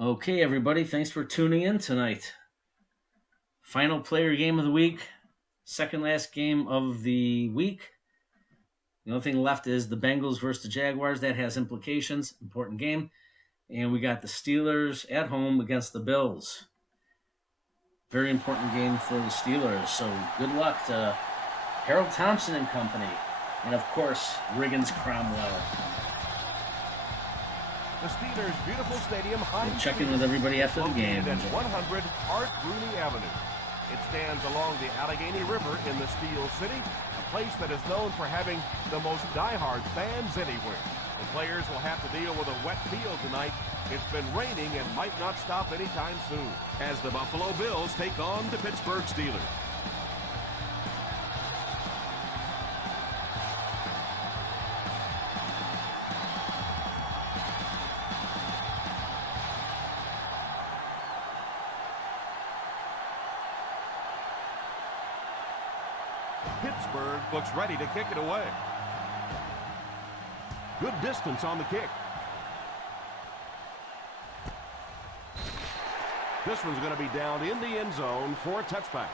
Okay, everybody, thanks for tuning in tonight. Final player game of the week, second last game of the week. The only thing left is the Bengals versus the Jaguars. That has implications. Important game. And we got the Steelers at home against the Bills. Very important game for the Steelers. So good luck to Harold Thompson and company. And, of course, Riggins Cromwell. The Steelers' beautiful stadium, We'll check in with everybody after the game. At 100 Art Rooney Avenue. It stands along the Allegheny River in the Steel City, a place that is known for having the most diehard fans anywhere. The players will have to deal with a wet field tonight. It's been raining and might not stop anytime soon. As the Buffalo Bills take on the Pittsburgh Steelers. Pittsburgh looks ready to kick it away. Good distance on the kick. This one's going to be down in the end zone for a touchback.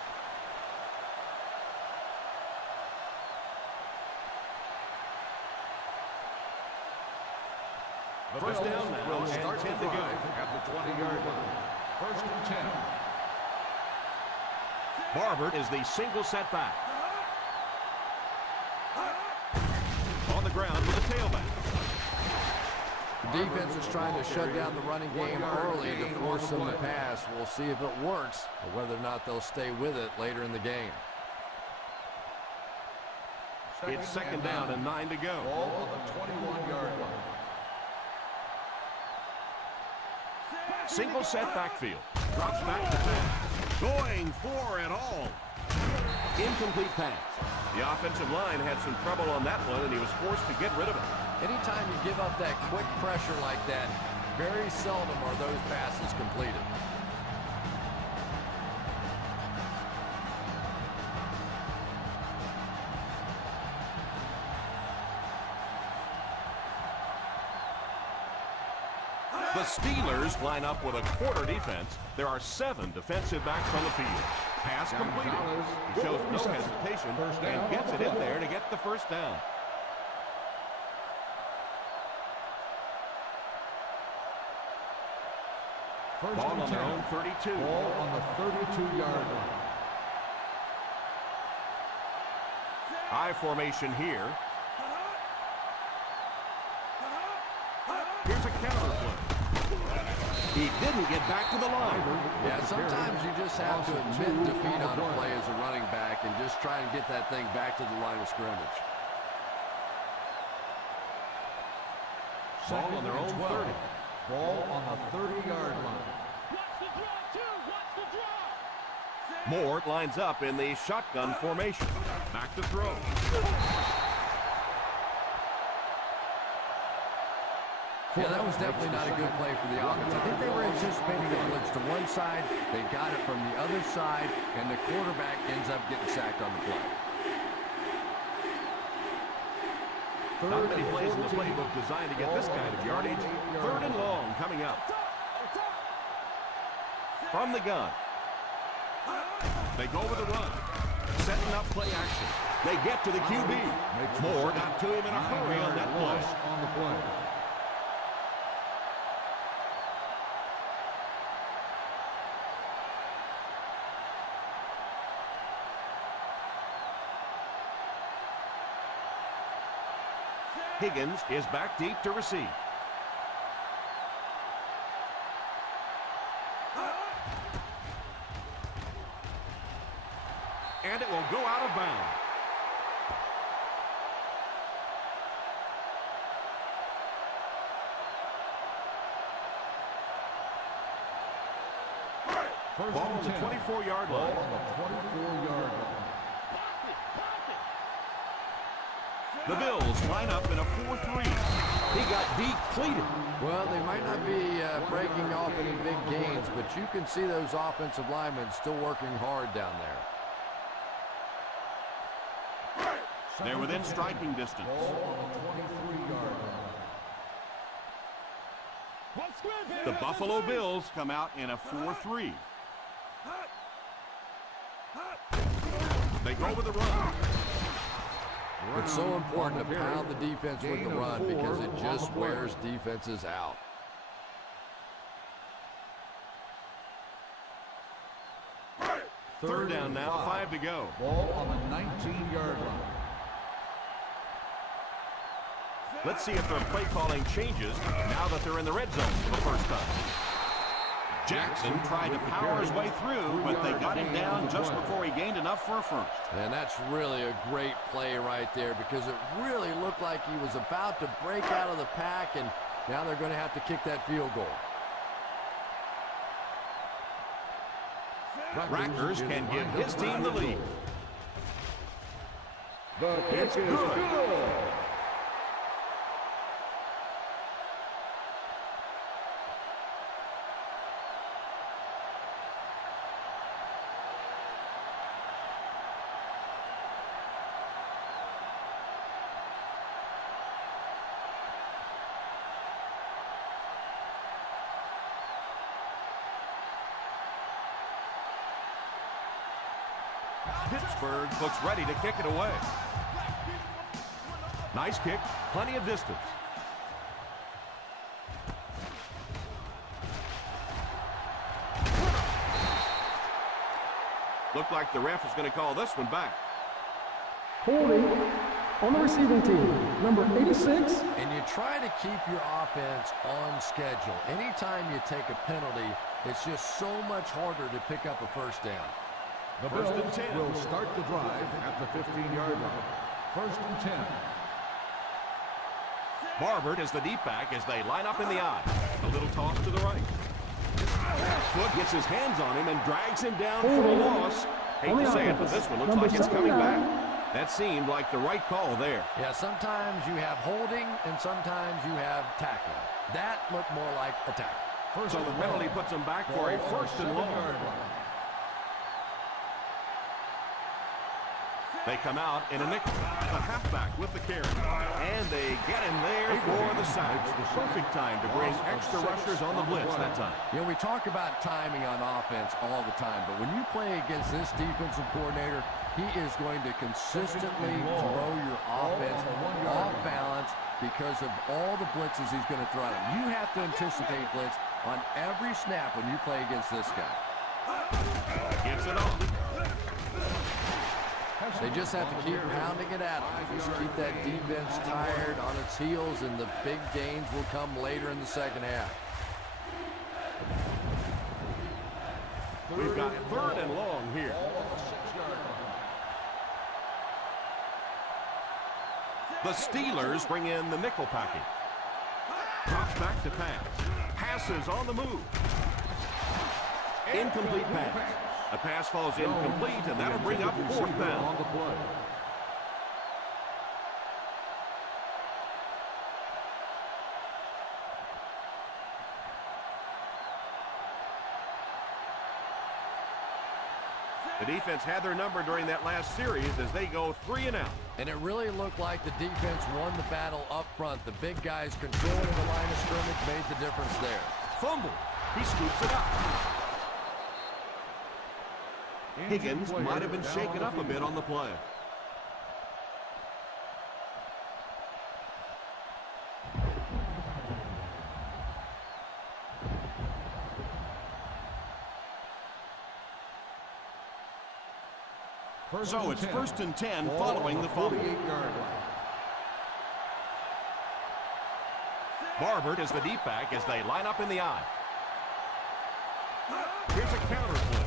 First down now, and 10 to go at the 20-yard line. First and 10. Barber is the single setback. On the ground with the tailback. The defense is trying to shut down the running game early to force them to pass. We'll see if it works or whether or not they'll stay with it later in the game. It's second down and 9 to go. Ball on the 21-yard line. Single set backfield. Drops back to 10. Going for it all. Incomplete pass. The offensive line had some trouble on that one, and he was forced to get rid of it. Anytime you give up that quick pressure like that, very seldom are those passes completed. The Steelers line up with a quarter defense. There are 7 defensive backs on the field. Pass completed. He shows no hesitation and gets it in there to get the first down. Ball on their own 32. Ball on the 32-yard line. I formation here. Here's a counter play. He didn't get back to the line. Yeah, sometimes you just have to admit defeat on a play as a running back and just try and get that thing back to the line of scrimmage. Ball on their own 30. Ball on the 30-yard line. Moore lines up in the shotgun formation. Back to throw. Yeah, that was definitely not a good play for the offense. I think they were anticipating a blitz to one side. They got it from the other side, and the quarterback ends up getting sacked on the play. Not many plays in the playbook designed to get this kind of yardage. Third and long coming up. From the gun. They go with the run. Setting up play action. They get to the QB. Moore got to him in a hurry on that play. Higgins is back deep to receive. And it will go out of bounds. Ball on the 24-yard line. The Bills line up in a 4-3. He got depleted. Well, they might not be breaking off any big gains, but you can see those offensive linemen still working hard down there. They're within striking distance. The Buffalo Bills come out in a 4-3. They go with the run. It's so important to pound the defense with the run because it just wears defenses out. Third down now, 5 to go. Ball on the 19-yard line. Let's see if their play calling changes now that they're in the red zone for the first time. Jackson tried to power his way through, but they got him down just before he gained enough for a first. And that's really a great play right there because it really looked like he was about to break out of the pack, and now they're going to have to kick that field goal. Rackers can give his team the lead. It's good. Pittsburgh looks ready to kick it away. Nice kick, plenty of distance. Looked like the ref is going to call this one back. Holding on the receiving team, number 86. And you try to keep your offense on schedule. Anytime you take a penalty, it's just so much harder to pick up a first down. The Bills will start the drive at the 15-yard line. First and 10. Barbert is the deep back as they line up in the I. A little toss to the right. Foot gets his hands on him and drags him down for a loss. Hate to say it, but this one looks like it's coming back. That seemed like the right call there. Yeah, sometimes you have holding and sometimes you have tackling. That looked more like a tackle. So the penalty puts him back for a first and long. They come out in a nickel. The halfback with the carry. And they get him there for the sack. Perfect time to bring extra rushers on the blitz that time. You know, we talk about timing on offense all the time, but when you play against this defensive coordinator, he is going to consistently throw your offense off balance because of all the blitzes he's going to throw at him. You have to anticipate blitz on every snap when you play against this guy. Gives it on. They just have to keep pounding it at him. Just keep that defense tired on its heels, and the big gains will come later in the second half. We've got third and long here. The Steelers bring in the nickel package. Drops back to pass. Passes on the move. Incomplete pass. The pass falls incomplete, and that'll bring up fourth down. On the play. The defense had their number during that last series as they go 3 and out. And it really looked like the defense won the battle up front. The big guys controlling the line of scrimmage made the difference there. Fumble. He scoops it up. Higgins might have been shaken up a bit on the play. So it's first and 10 following the fumble. Barbert is the deep back as they line up in the I. Here's a counter play.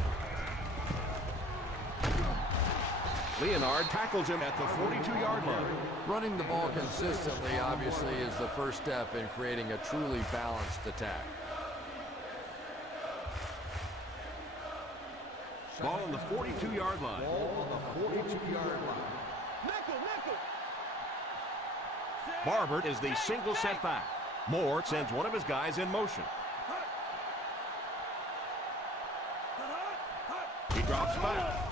Leonard tackles him at the 42-yard line. Running the ball consistently, obviously, is the first step in creating a truly balanced attack. Ball on the 42-yard line. Barbert is the single setback. Moore sends one of his guys in motion. He drops back.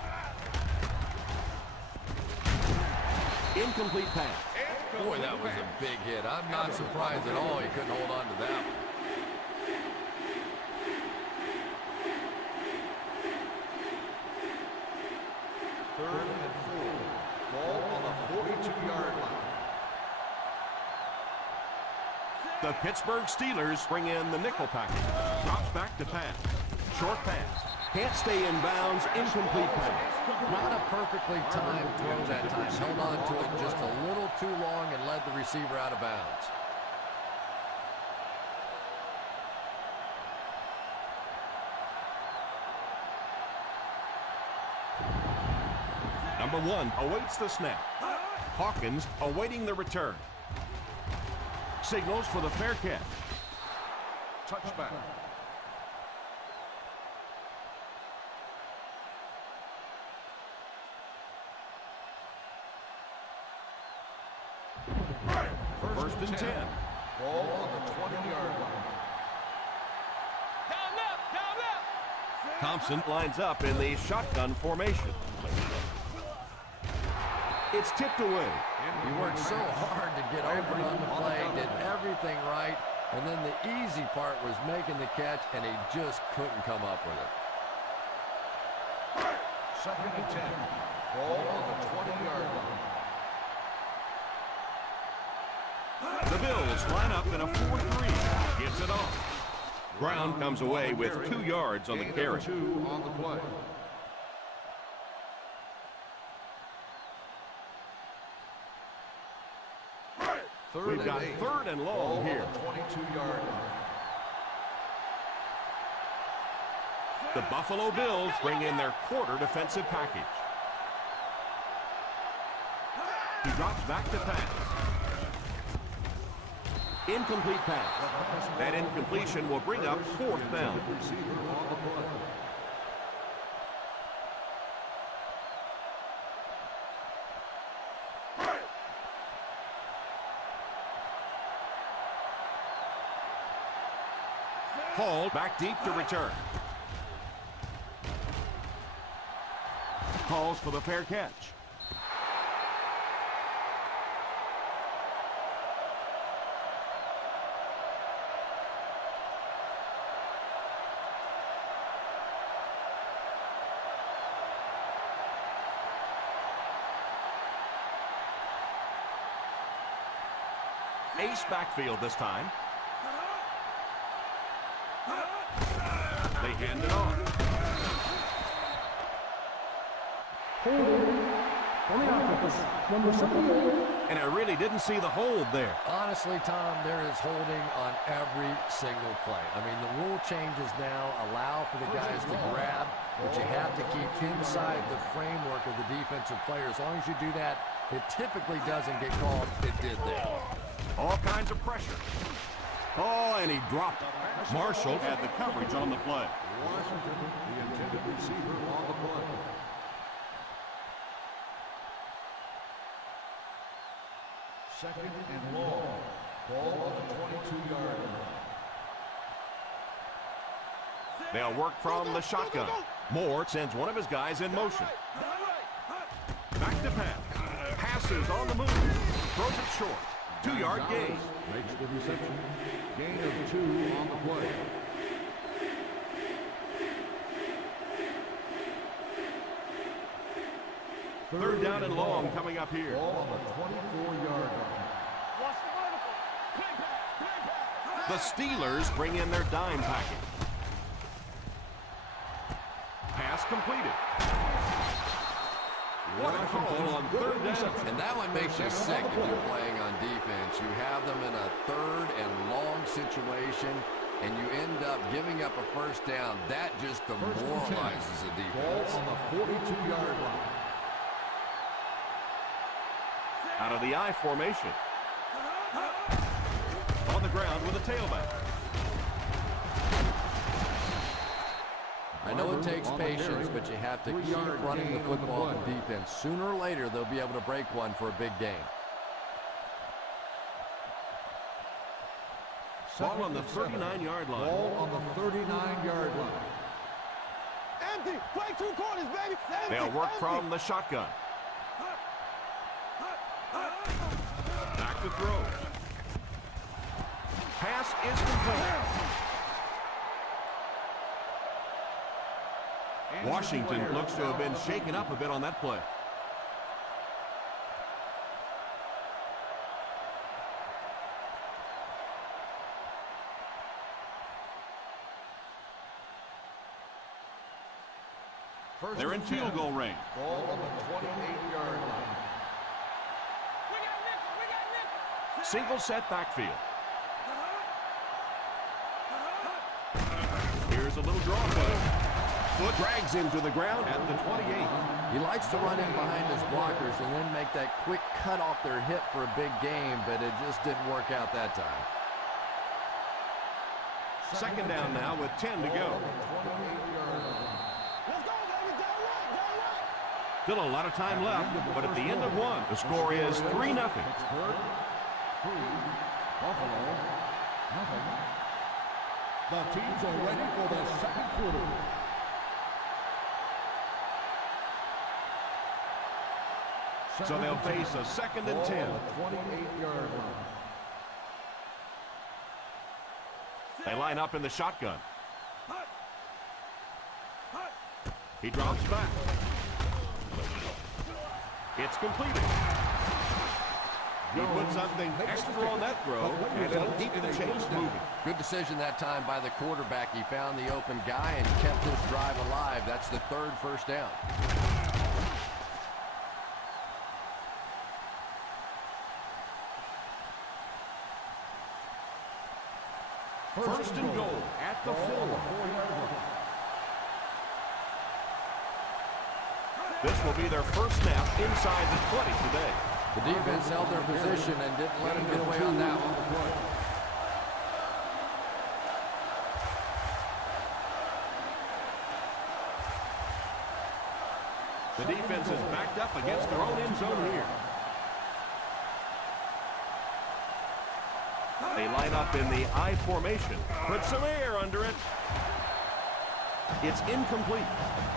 Incomplete pass. Boy, that was a big hit. I'm not surprised at all he couldn't hold on to that one. Third and 4. Ball on the 42-yard line. The Pittsburgh Steelers bring in the nickel package. Drops back to pass. Short pass. Can't stay in bounds. Incomplete pass. Not a perfectly timed throw that time. Held on to it just a little too long and led the receiver out of bounds. Number 1 awaits the snap. Hawkins awaiting the return. Signals for the fair catch. Touchback. First and 10. Ball on the 20-yard line. Thompson lines up in the shotgun formation. It's tipped away. He worked so hard to get open on the play, did everything right, and then the easy part was making the catch, and he just couldn't come up with it. Second and 10. Ball on the 20-yard line. The Bills line up in a 4-3. Gets it off. Brown comes away with 2 yards on the carry. 2 on the play. We've got 3rd and long here. 22-yard line. The Buffalo Bills bring in their quarter defensive package. He drops back to pass. Incomplete pass. That incompletion will bring up 4th down. Receiver on the play. Hall back deep to return. Calls for the fair catch. Ace backfield this time. They hand it off. Holding on the offense. Number 78. And I really didn't see the hold there. Honestly, Tom, there is holding on every single play. I mean, the rule changes now allow for the guys to grab, but you have to keep inside the framework of the defensive player. As long as you do that, it typically doesn't get called. It did there. All kinds of pressure. Oh, and he dropped it. Marshall had the coverage on the play. Washington, the intended receiver on the play. Second and long. Ball on the 22-yard line. They'll work from the shotgun. Moore sends one of his guys in motion. Back to pass. Passes on the move. Throws it short. 2-yard gain. Makes the reception. Gain of 2 on the play. Third down and long coming up here. Ball on the 24-yard line. The Steelers bring in their dime package. Pass completed. What a call on 3rd down. And that one makes you sick if you're playing on defense. You have them in a 3rd and long situation, and you end up giving up a 1st down. That just demoralizes the defense. Ball on the 42-yard line. Out of the I formation. On the ground with a tailback. I know it takes patience, but you have to keep running the football on defense. Sooner or later, they'll be able to break one for a big gain. Ball on the 39-yard line. Ball on the 39-yard line. Empty. Play 2 quarters, baby. Empty. They'll work from the shotgun. Back to throw. Pass is complete. Washington looks to have been shaken up a bit on that play. They're in field goal range. Ball on the 28-yard line. Single set backfield. Here's a little draw play. Foot drags him to the ground at the 28. He likes to run in behind his blockers and then make that quick cut off their hip for a big gain, but it just didn't work out that time. Second down now with 10 to go. Still a lot of time left, but at the end of one, the score is 3-0. Pittsburgh, 3, Buffalo, nothing. The teams are ready for the second quarter. So they'll face a 2nd and 10. 28-yard line. They line up in the shotgun. He drops back. It's completed. He put something extra on that throw, and it'll keep the chains moving. Good decision that time by the quarterback. He found the open guy and kept his drive alive. That's the 3rd first down. First and goal at the 4. This will be their first snap inside the 20 today. The defense held their position and didn't let him get away on that one. The defense is backed up against their own end zone here. They line up in the I formation. Put some air under it. It's incomplete.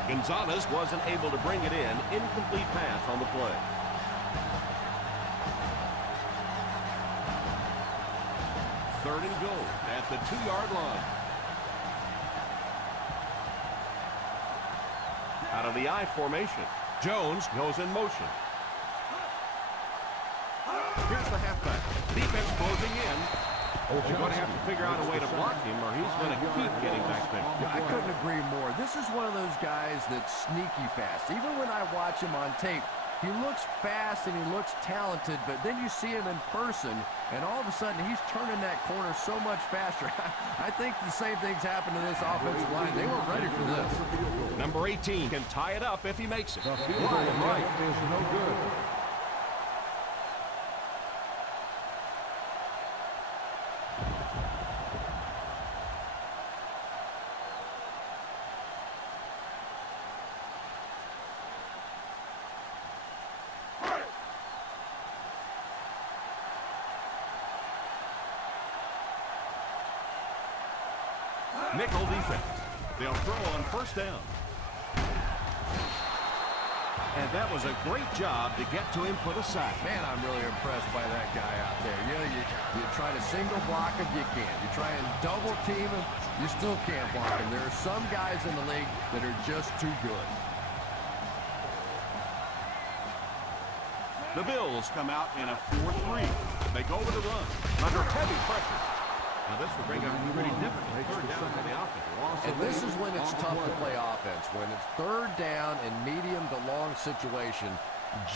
Gonzalez wasn't able to bring it in. Incomplete pass on the play. Third and goal at the 2-yard line. Out of the I formation. Jones goes in motion. Here's the halfback. Defense closing in. They're going to have to figure out a way to block him, or he's going to keep getting back there. I couldn't agree more. This is one of those guys that's sneaky fast. Even when I watch him on tape, he looks fast and he looks talented, but then you see him in person, and all of a sudden he's turning that corner so much faster. I think the same thing's happened to this offensive line. They weren't ready for this. Number 18 can tie it up if he makes it. The field goal right is no good. Nickel defense. They'll throw on first down. And that was a great job to get to him for the sack. Man, I'm really impressed by that guy out there. You know, you try to single block him, you can't. You try and double team him, you still can't block him. There are some guys in the league that are just too good. The Bills come out in a 4-3. They go with the run under heavy pressure. Now this will bring up a pretty difficult third down for the offense. And this is when it's tough to play offense. When it's third down and medium to long situation,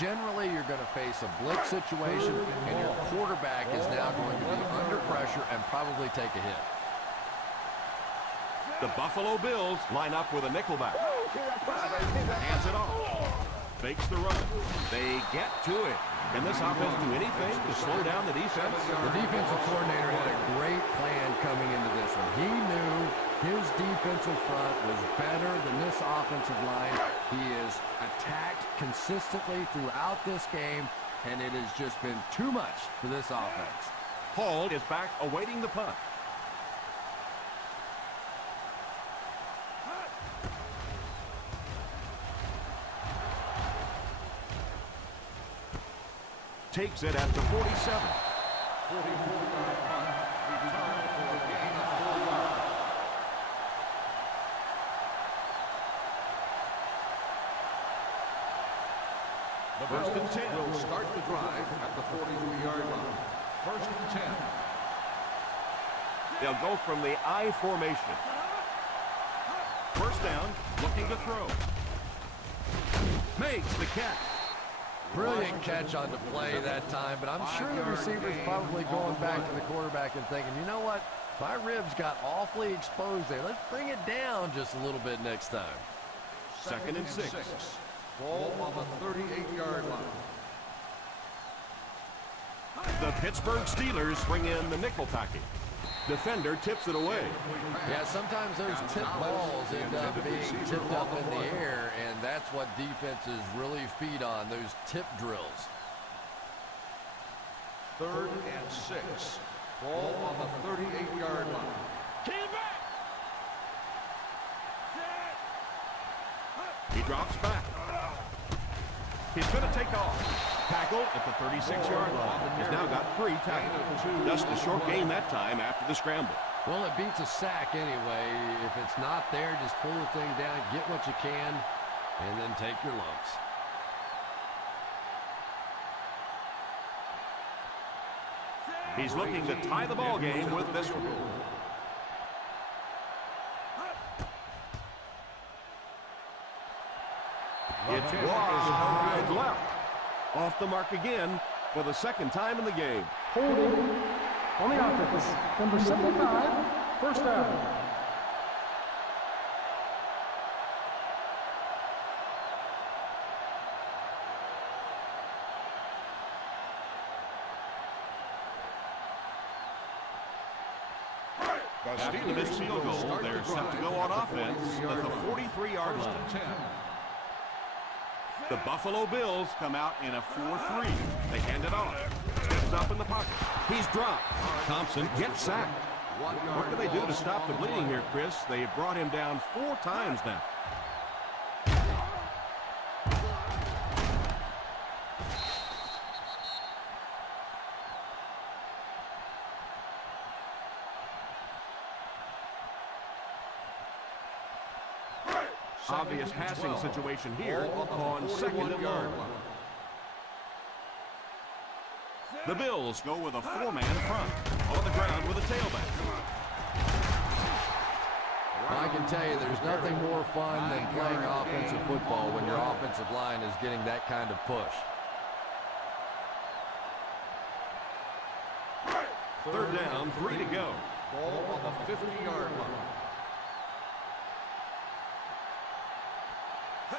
generally you're going to face a blitz situation, and your quarterback is now going to be under pressure and probably take a hit. The Buffalo Bills line up with a nickelback. Hands it off. Fakes the run. They get to it. Can this offense do anything to slow down the defense? The defensive coordinator had a great plan coming into this one. He knew his defensive front was better than this offensive line. He is attacked consistently throughout this game, and it has just been too much for this offense. Hall is back awaiting the punt. Takes it at the 47. 44-yard punt, returned for a gain of 4 yards. The Bengals will start the drive at the 43-yard line. First and 10. They'll go from the I formation. First down, looking to throw. Makes the catch. Brilliant catch on the play that time, but I'm sure the receiver's probably going back to the quarterback and thinking, you know what? My ribs got awfully exposed there. Let's bring it down just a little bit next time. Second and 6. Ball on the 38-yard line. The Pittsburgh Steelers bring in the nickel package. Defender tips it away. Yeah, sometimes those tip balls end up being tipped up in the air, and that's what defenses really feed on, those tip drills. Third and 6. Ball on the 38-yard line. He drops back. He's going to take off. Tackle at the 36-yard line. He's now got 3 tackles. Just a short gain that time after the scramble. Well, it beats a sack anyway. If it's not there, just pull the thing down, get what you can, and then take your lumps. He's looking to tie the ball game with this one. It's wide left. Off the mark again for the second time in the game. Holding on the offense. Number 75, first down. After this field goal, they're set to go on offense at the 43-yard line. The Buffalo Bills come out in a 4-3. They hand it off. Steps up in the pocket. He's dropped. Thompson gets sacked. What can they do to stop the bleeding here, Chris? They have brought him down 4 times now. Obvious passing situation here on second and long. The Bills go with a 4-man front on the ground with a tailback. I can tell you there's nothing more fun than playing offensive football when your offensive line is getting that kind of push. Third down, 3 to go. Ball on the 50-yard line.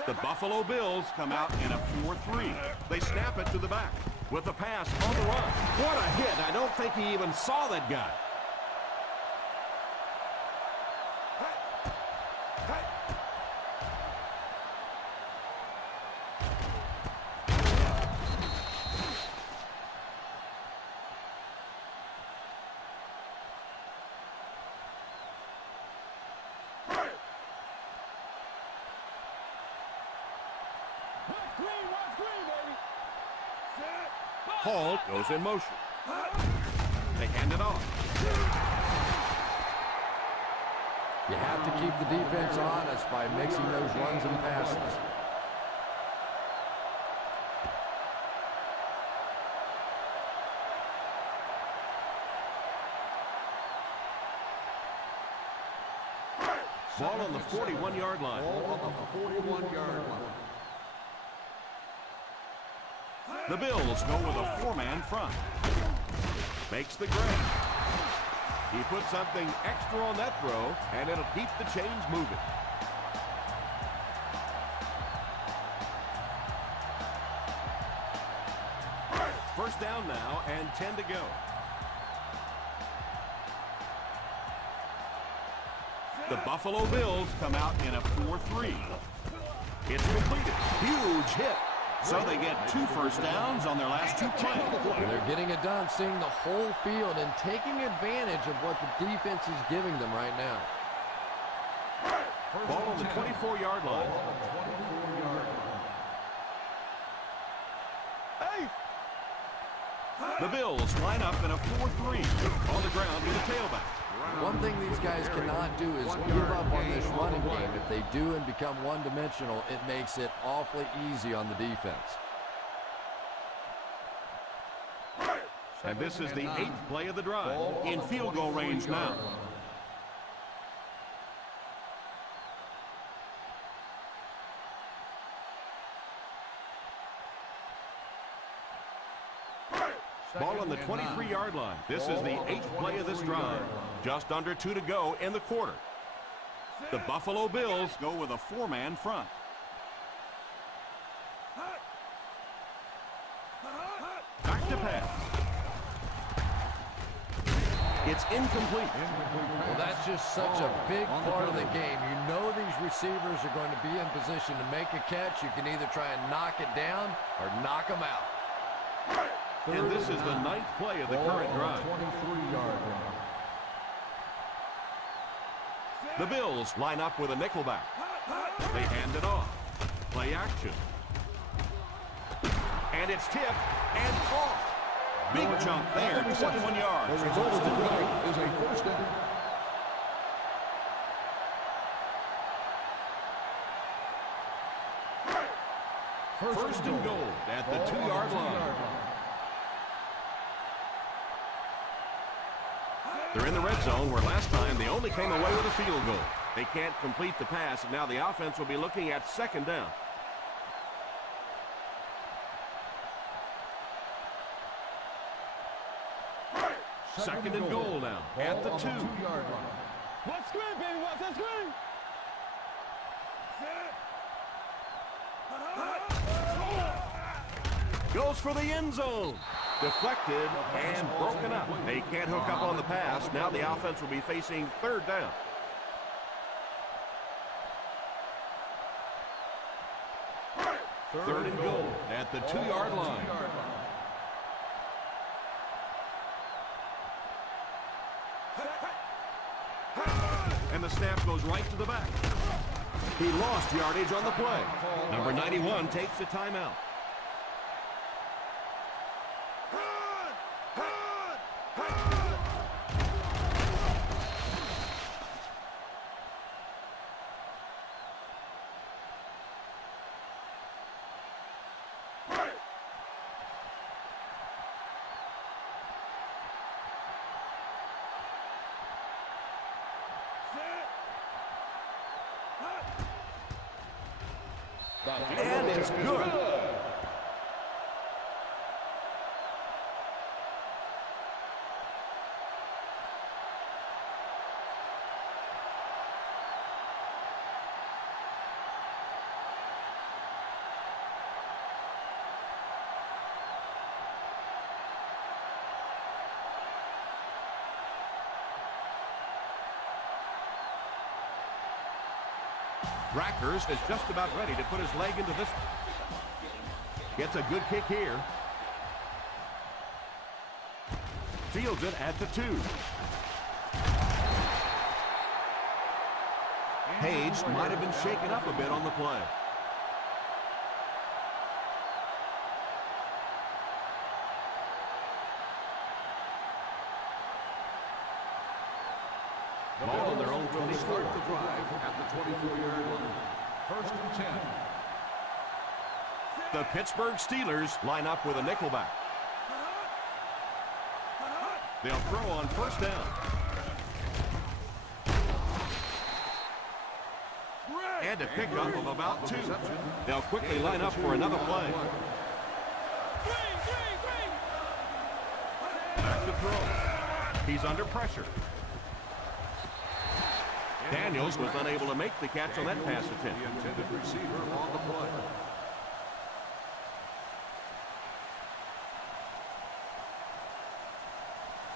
The Buffalo Bills come out in a 4-3. They snap it to the back with the pass on the run. What a hit. I don't think he even saw that guy. Hall goes in motion. They hand it off. You have to keep the defense honest by mixing those runs and passes. Ball on the 41-yard line. Ball on the 41-yard line. The Bills go with a 4-man front. Makes the grab. He puts something extra on that throw, and it'll keep the chains moving. First down now, and 10 to go. The Buffalo Bills come out in a 4-3. It's completed. Huge hit. So they get 2 first downs on their last 2 plays. They're getting it done, seeing the whole field and taking advantage of what the defense is giving them right now. Ball on the 24-yard line. The Bills line up in a 4-3 on the ground with a tailback. One thing these guys cannot do is give up on this running game. If they do and become one-dimensional, it makes it awfully easy on the defense. And this is the 8th play of the drive. In field goal range now. Ball on the 23-yard line. This is the 8th play of this drive. Just under 2 to go in the quarter. The Buffalo Bills go with a 4-man front. Back to pass. It's incomplete. Well, that's just such a big part of the game. You know these receivers are going to be in position to make a catch. You can either try and knock it down or knock them out. And this is the 9th play of the current drive. 23-yard line. The Bills line up with a nickelback. They hand it off. Play action. And it's tipped and caught. Big jump there, 21 yards. The result of the play is a first down. First and goal at the 2-yard line. They're in the red zone where last time they only came away with a field goal. They can't complete the pass, and now the offense will be looking at second down. Second and goal now at the 2. Yard line. What screen, baby? What's that screen? Goes for the end zone. Deflected and broken up. They can't hook up on the pass. Now the offense will be facing third down. Third and goal at the 2-yard line. And the snap goes right to the back. He lost yardage on the play. Number 91 takes a timeout. And it's good. Rackers is just about ready to put his leg into this. Gets a good kick here. Fields it at the 2. Page might have been shaken up a bit on the play. Ball on their own 24. Start the drive at the 24-yard line. First and 10. The Pittsburgh Steelers line up with a nickelback. They'll throw on first down. And a pickup of about 2. They'll quickly line up for another play. Back to throw. He's under pressure. Daniels was unable to make the catch on that pass attempt. The intended receiver on the play.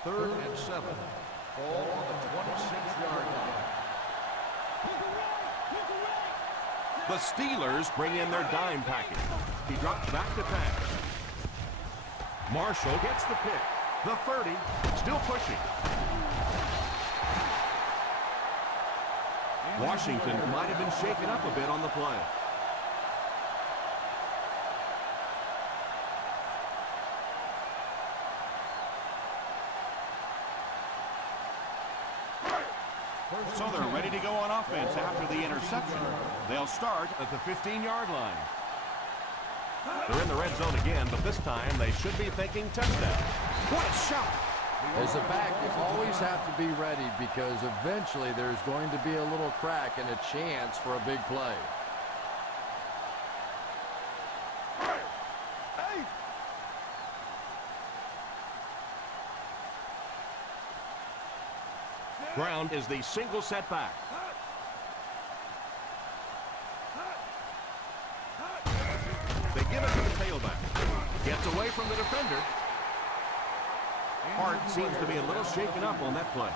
Third and 7. Ball on the 26-yard line. The Steelers bring in their dime package. He drops back to pass. Marshall gets the pick. The 30, still pushing. Washington might have been shaken up a bit on the play. So they're ready to go on offense after the interception. They'll start at the 15-yard line. They're in in the red zone again, but this time they should be thinking touchdown. What a shot! As a back, you always have to be ready because eventually there's going to be a little crack and a chance for a big play. Ground is the single setback. They give it to the tailback. Gets away from the defender. Hart seems to be a little shaken up on that play.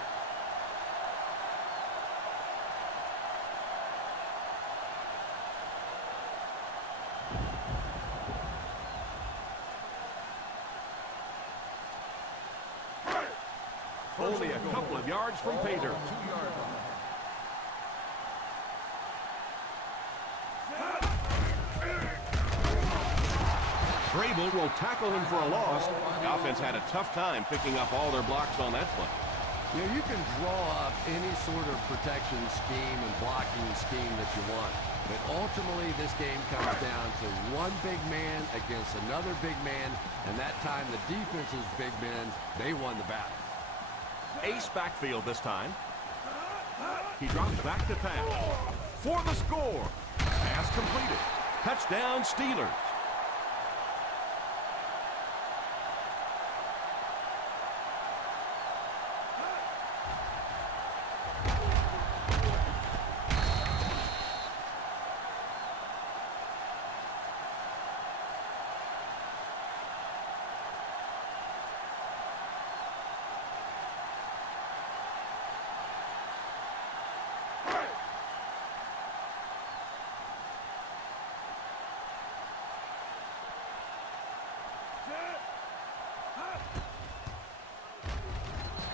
Only a couple of yards from pay dirt. Vrabel will tackle him for a loss. The offense had a tough time picking up all their blocks on that play. You know, you can draw up any sort of protection scheme and blocking scheme that you want. But ultimately, this game comes down to one big man against another big man. And that time, the defense's big men, they won the battle. Ace backfield this time. He drops back to pass. For the score. Pass completed. Touchdown Steelers.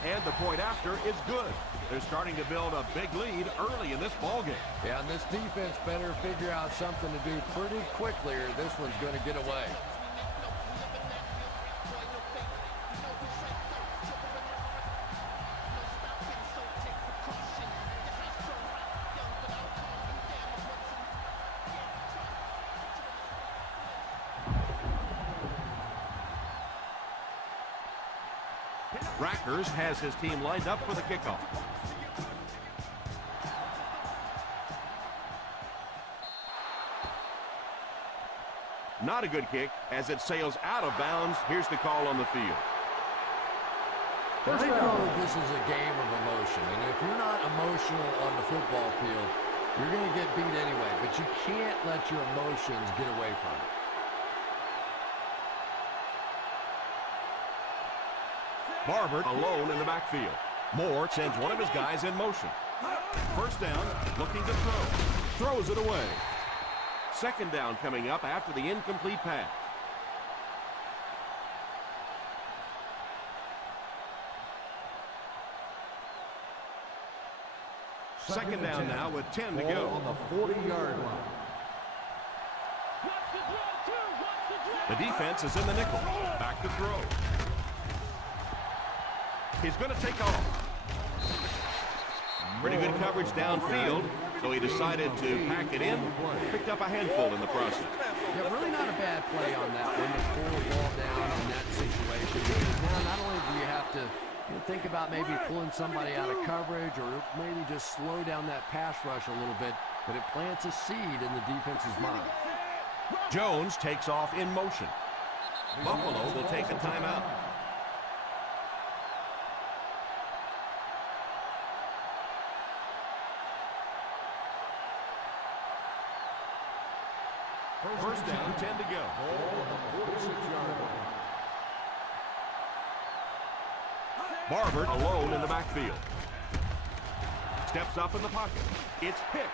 And the point after is good. They're starting to build a big lead early in this ballgame. Yeah, and this defense better figure out something to do pretty quickly or this one's going to get away. Rackers has his team lined up for the kickoff. Not a good kick as it sails out of bounds. Here's the call on the field. I know this is a game of emotion, and if you're not emotional on the football field, you're going to get beat anyway, but you can't let your emotions get away from it. Barber alone in the backfield. Moore sends one of his guys in motion. First down, looking to throw. Throws it away. Second down coming up after the incomplete pass. Second down now with 10 to go. On the 40-yard line. The defense is in the nickel. Back to throw. He's going to take off. Pretty good coverage downfield, so he decided to pack it in. Picked up a handful in the process. Yeah, really not a bad play on that one to pull the ball down in that situation. Because now not only do you have to think about maybe pulling somebody out of coverage or maybe just slow down that pass rush a little bit, but it plants a seed in the defense's mind. Jones takes off in motion. Buffalo will take a timeout. First down, 10 to go. Barber alone in the backfield. Steps up in the pocket. It's picked.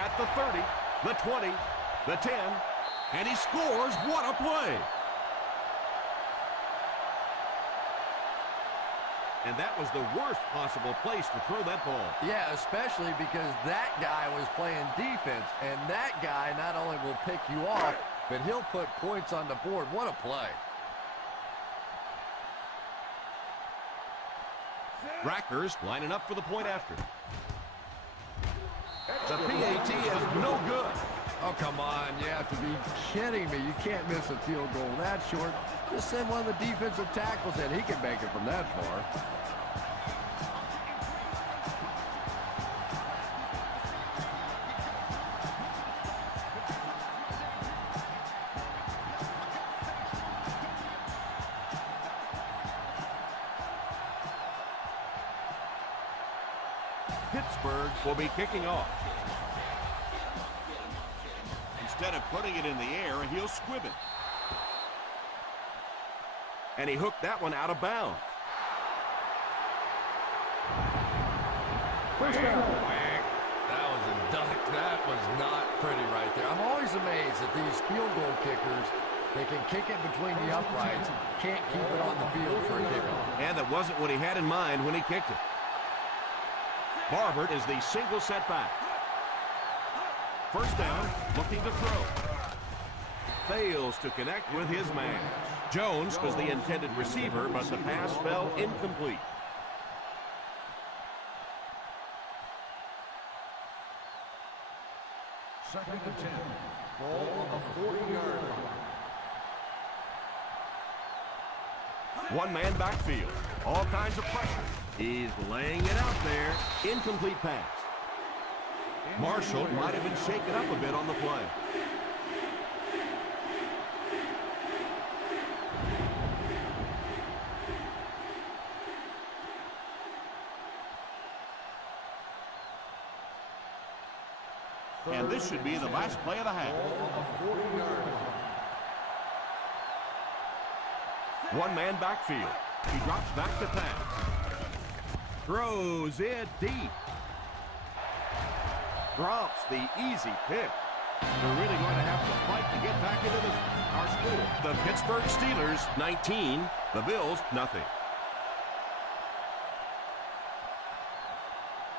At the 30, the 20, the 10, and he scores. What a play! And that was the worst possible place to throw that ball. Yeah, especially because that guy was playing defense, and that guy not only will pick you off, but he'll put points on the board. What a play. Rackers lining up for the point after. The PAT is no good. Oh, come on. on, you have to be kidding me. You can't miss a field goal that short. Just send one of the defensive tackles in. He can make it from that far. Pittsburgh will be kicking off. Instead of putting it in the air, he'll squib it. And he hooked that one out of bounds. First down. That was a duck. That was not pretty right there. I'm always amazed that these field goal kickers, they can kick it between the uprights, can't keep it on the field for a kickoff. And that wasn't what he had in mind when he kicked it. Barbert is the single setback. First down, looking to throw. Fails to connect with his man. Jones was the intended receiver, but the pass fell incomplete. Second and 10. Ball on the 40-yard line. One-man backfield. All kinds of pressure. He's laying it out there. Incomplete pass. Marshall might have been shaken up a bit on the play. And this should be the last play of the half. One-man backfield. He drops back to pass. Throws it deep. Drops the easy pick. They're really going to have to fight to get back into our score. The Pittsburgh Steelers, 19. The Bills, nothing.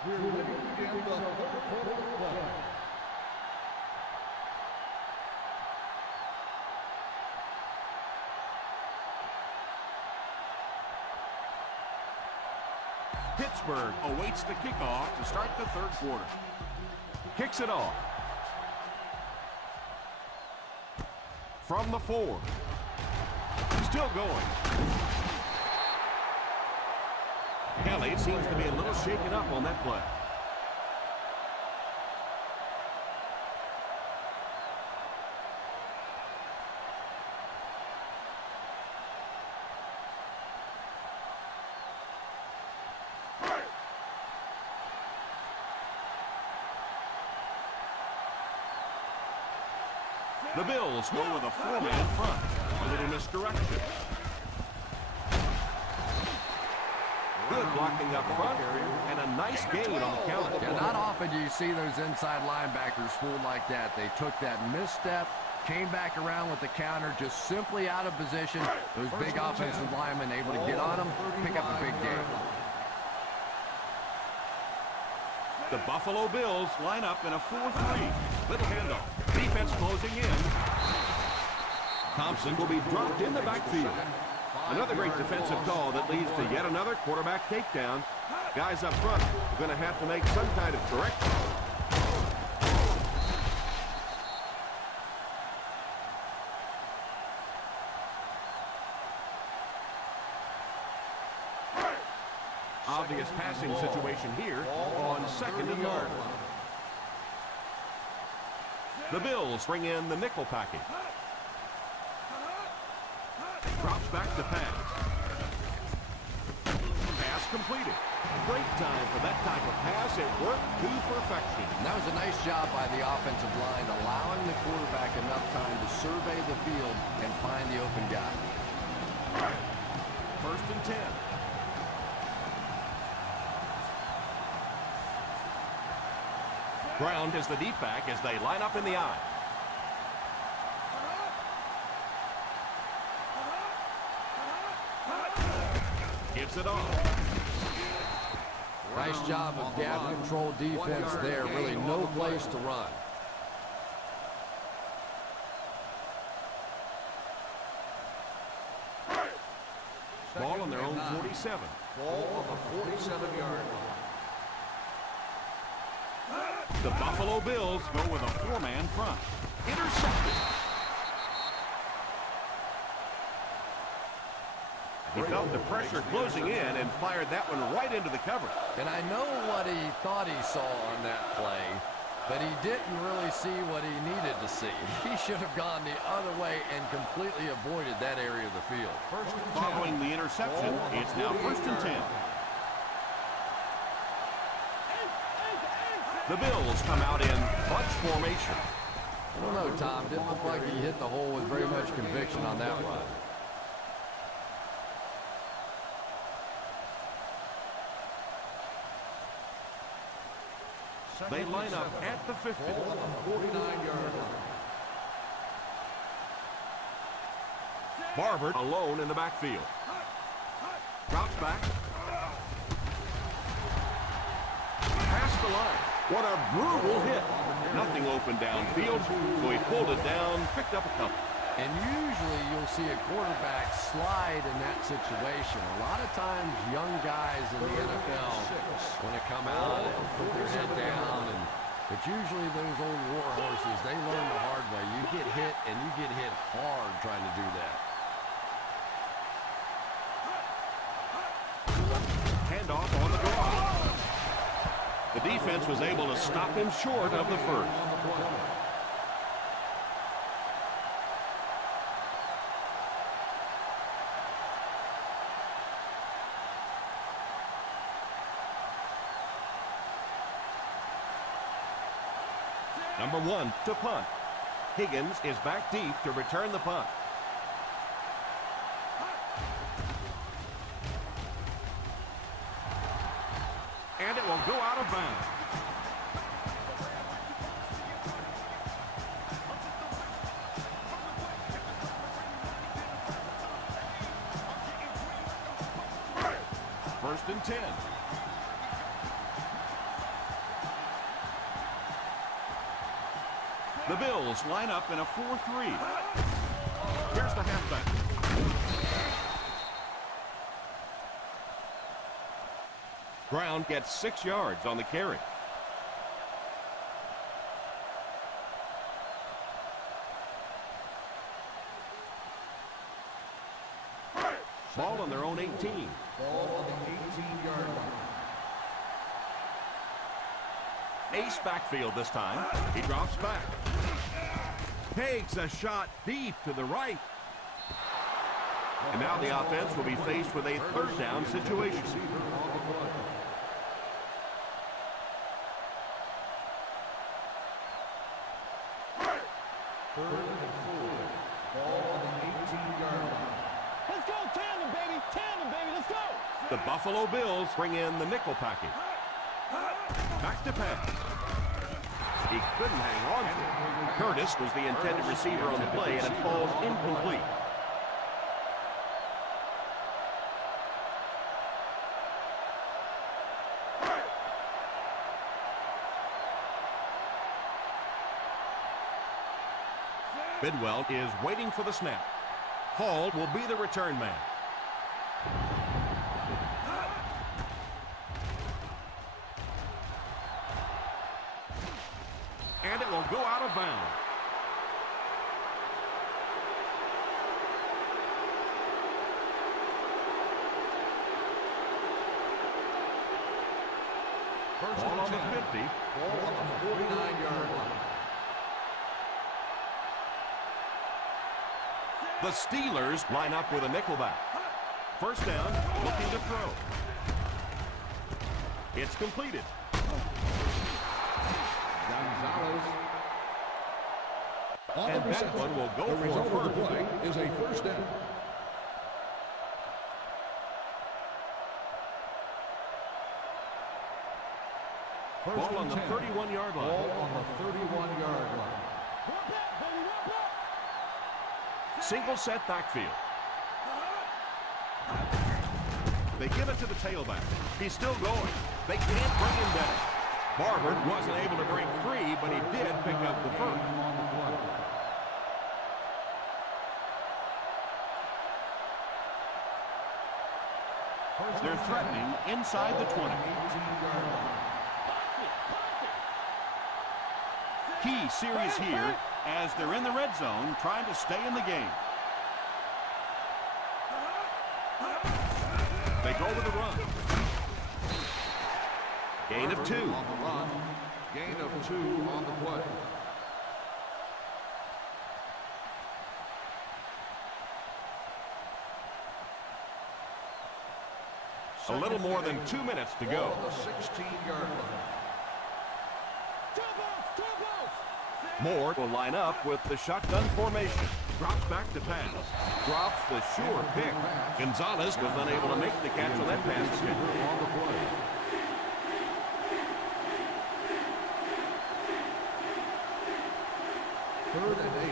We're ready to begin the third quarter of play. Pittsburgh awaits the kickoff to start the third quarter. Kicks it off. From the 4. Still going. Kelly seems to be a little shaken up on that play. The Bills go with a 4-man front. A little misdirection. Good blocking up front, and a nice gain on the count. Yeah, not often do you see those inside linebackers fooled like that. They took that misstep, came back around with the counter, just simply out of position. Those big offensive linemen able to get on them, pick up a big gain. The Buffalo Bills line up in a 4-3. Little handoff. Defense closing in. Thompson will be dropped in the backfield. Another great defensive call that leads to yet another quarterback takedown. Guys up front are going to have to make some kind of correction. Obvious passing situation here on 2nd and long. The Bills bring in the nickel package. Drops back to pass. Pass completed. Great time for that type of pass. It worked to perfection. And that was a nice job by the offensive line, allowing the quarterback enough time to survey the field and find the open guy. 1st and 10. Ground is the deep back as they line up in the eye. Gives it off. Nice job of gap control defense there. Really no place to run. Ball on their own 47. Ball on the 47-yard line. The Buffalo Bills go with a 4-man front. Intercepted. He felt the pressure closing in and fired that one right into the cover. And I know what he thought he saw on that play, but he didn't really see what he needed to see. He should have gone the other way and completely avoided that area of the field. Following the interception, it's now 1st and 10. The Bills come out in bunch formation. I don't know, Tom. Didn't look like he hit the hole with very much conviction on that one. They line up at the 50. 49-yard line. Barber alone in the backfield. Drops back. Past the line. What a brutal hit. Nothing open downfield, so he pulled it down, picked up a couple. And usually you'll see a quarterback slide in that situation. A lot of times young guys in the NFL, when they come out, they'll put their head down. But usually those old war horses, they learn the hard way. You get hit, and you get hit hard trying to do that. Handoff on the draw. The defense was able to stop him short of the first. Number 1 to punt. Higgins is back deep to return the punt. And it will go out of bounds. First and 10. The Bills line up in a 4-3. Here's the halfback. Brown gets 6 yards on the carry. Ball on their own 18. Ball on the 18-yard line. Ace backfield this time. He drops back. Takes a shot deep to the right. And now the offense will be faced with a 3rd down situation. Third and 4. Ball on the 18-yard line. Let's go, tandem, baby. Tandem, baby. Let's go. The Buffalo Bills bring in the nickel package. Back to pass. He couldn't hang on to it. Curtis was the intended receiver on the play, and it falls incomplete. Bidwell is waiting for the snap. Hall will be the return man. And it will go out of bounds. Ball on the 50. Ball on the 49-yard line. The Steelers line up with a nickelback. First down, looking to throw. It's completed. Gonzalez. On And the that reception, one will go the for result a of the first. play is a first down. Ball on the 31-yard line. Ball on the 31-yard line. Single set backfield. They give it to the tailback. He's still going. They can't bring him down. Barber wasn't able to break free, but he did pick up the first. They're threatening inside the 20. Key series here as they're in the red zone trying to stay in the game. They go to the run. Gain of 2. On the run. Gain of 2 on the play. A little more than 2 minutes to go. The 16-yard line. Moore will line up with the shotgun formation. Drops back to pass. Drops the sure pick. Gonzalez was unable to make the catch on that pass attempt. On the play. Third and 8.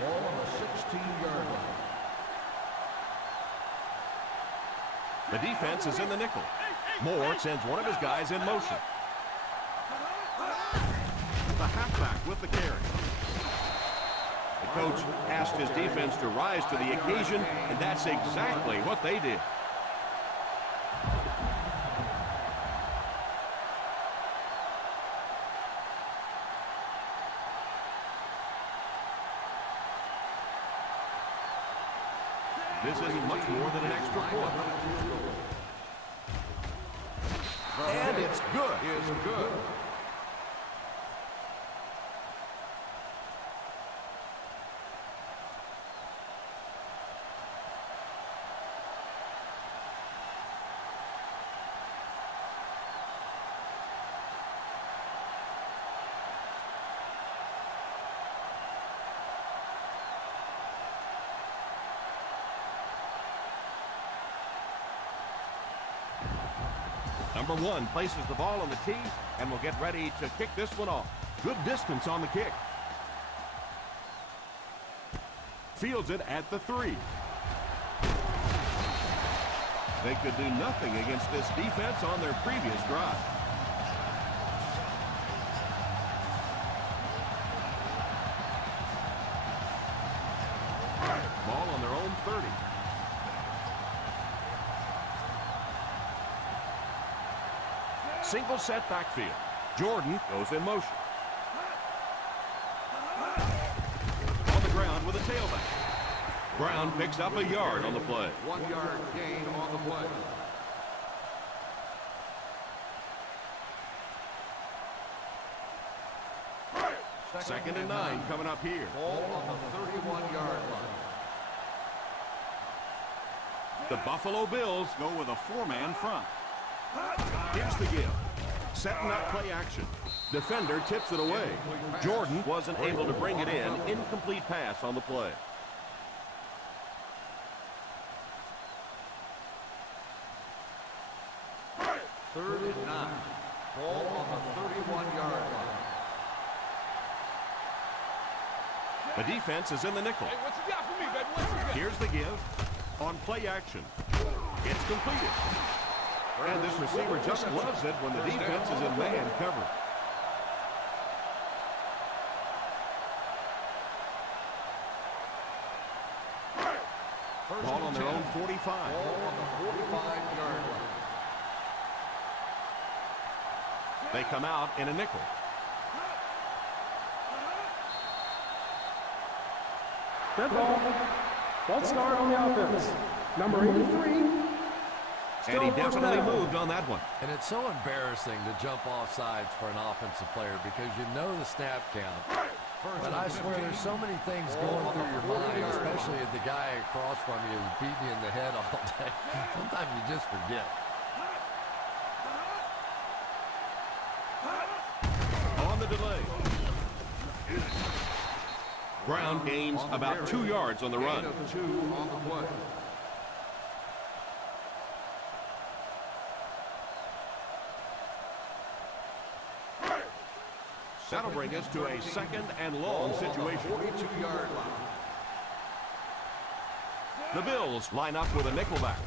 Ball on the 16-yard line. The defense is in the nickel. Moore sends one of his guys in motion. The halfback with the carry. The coach asked his defense to rise to the occasion, and that's exactly what they did. This isn't much more than an extra point. And it's good. Is good. Number 1 places the ball on the tee and will get ready to kick this one off. Good distance on the kick. Fields it at the 3. They could do nothing against this defense on their previous drive. Ball on their own 30. Single set backfield. Jordan goes in motion. On the ground with a tailback. Brown picks up a yard on the play. 1-yard gain on the play. Second and 9 coming up here. Ball on the 31-yard line. The Buffalo Bills go with a 4-man front. Here's the give. Setting up play action. Defender tips it away. Jordan wasn't able to bring it in. Incomplete pass on the play. Third and 9. Ball on the 31-yard line. The defense is in the nickel. Hey, what you got for me, baby? What you got? Here's the give. On play action. It's completed. And this receiver just loves it when the defense is in man cover. Ball on their own 45. Ball on the 45-yard line. They come out in a nickel. Red ball. False start on the offense. Number 83. And he definitely moved on that one. And it's so embarrassing to jump off sides for an offensive player because you know the snap count. But I swear there's so many things going through your mind, especially if the guy across from you is beating you in the head all day. Sometimes you just forget. On the delay. Brown gains about 2 yards on the run. 2 on the play. That'll bring us to a second and long situation. 42-yard line. The Bills line up with a nickelback.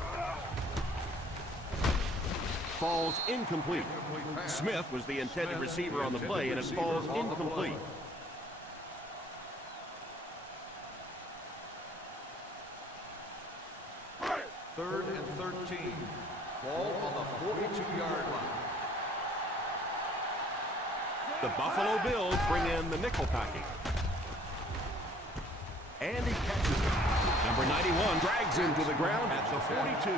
Falls incomplete. Smith was the intended receiver on the play, and it falls incomplete. Third and 13. Ball on the 42-yard line. The Buffalo Bills bring in the nickel packing. And he catches it. Number 91 drags him to the ground at the 42.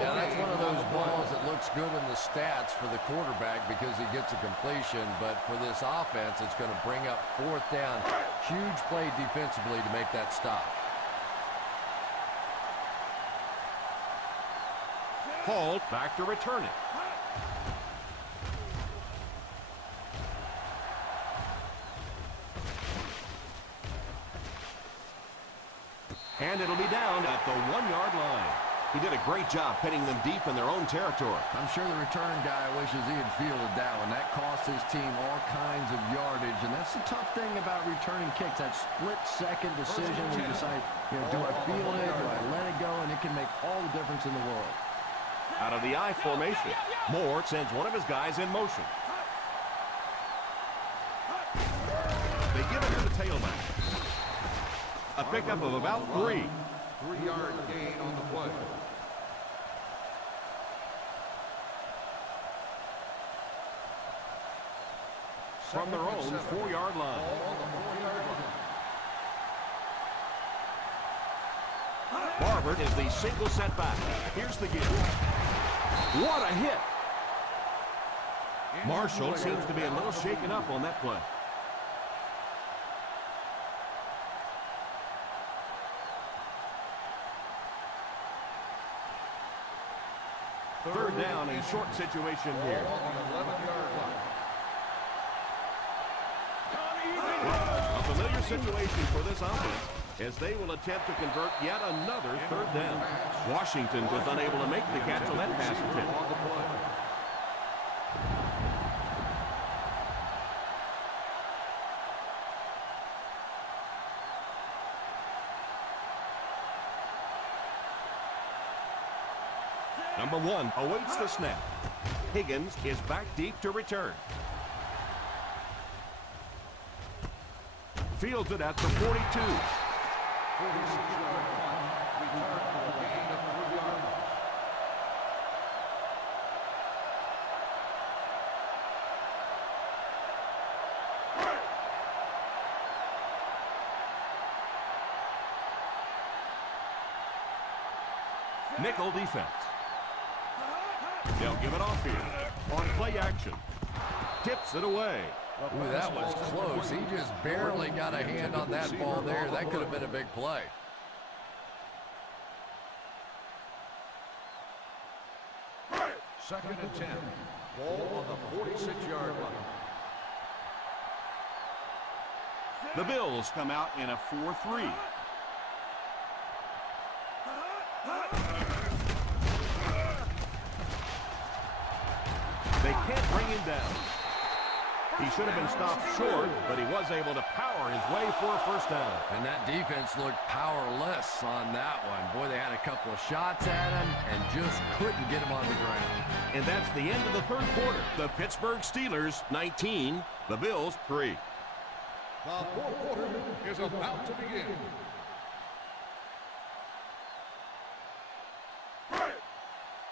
Yeah, that's one of those balls that looks good in the stats for the quarterback because he gets a completion, but for this offense, it's going to bring up 4th down. Huge play defensively to make that stop. Hall back to return it. And it'll be down at the 1-yard line. He did a great job hitting them deep in their own territory. I'm sure the return guy wishes he had fielded that one. That cost his team all kinds of yardage, and that's the tough thing about returning kicks, that split-second decision when you decide, do I field it, do I let it go, and it can make all the difference in the world. Out of the I formation, Moore sends one of his guys in motion. They give it to the tailback. A pickup of about 3. 3-yard gain on the play. From their own 4-yard line. Barber is the single setback. Here's the give. What a hit! Marshall seems to be a little shaken up on that play. Third down and short situation here. A familiar situation for this offense as they will attempt to convert yet another 3rd down. Washington was unable to make the catch on that pass attempt. Number 1 awaits the snap. Higgins is back deep to return. Fields it at the 42. Nickel defense. They'll give it off here on play action. Tips it away. Ooh, that was close. He just barely got a hand on that ball there. That could have been a big play. Second and 10. Ball on the 46-yard line. The Bills come out in a 4-3. They can't bring him down. He should have been stopped short, but he was able to power his way for a 1st down. And that defense looked powerless on that one. Boy, they had a couple of shots at him and just couldn't get him on the ground. And that's the end of the 3rd quarter. The Pittsburgh Steelers 19, the Bills 3. The 4th quarter is about to begin.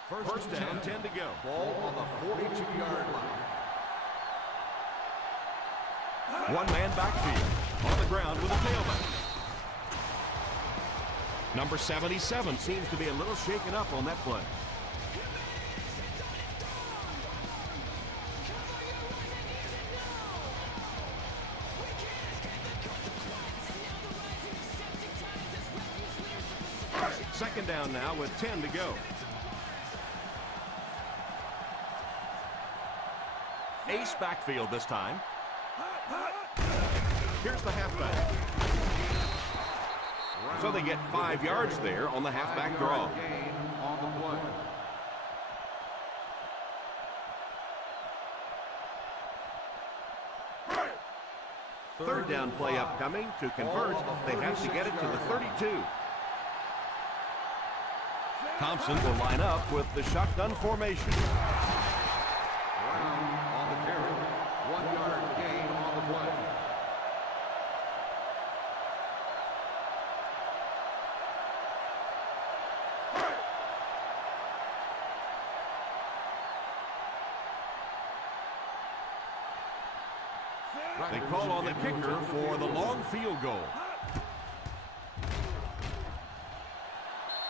First down, 10 to go. Ball on the 42-yard line. One man backfield. On the ground with a tailback. Number 77 seems to be a little shaken up on that play. Second down now with 10 to go. Ace backfield this time. Here's the halfback. So they get 5 yards there on the halfback draw. Third down play upcoming. To convert, they have to get it to the 32. Thompson will line up with the shotgun formation. Brown on the carry. 1-yard gain on the play. They call on the kicker for the long field goal.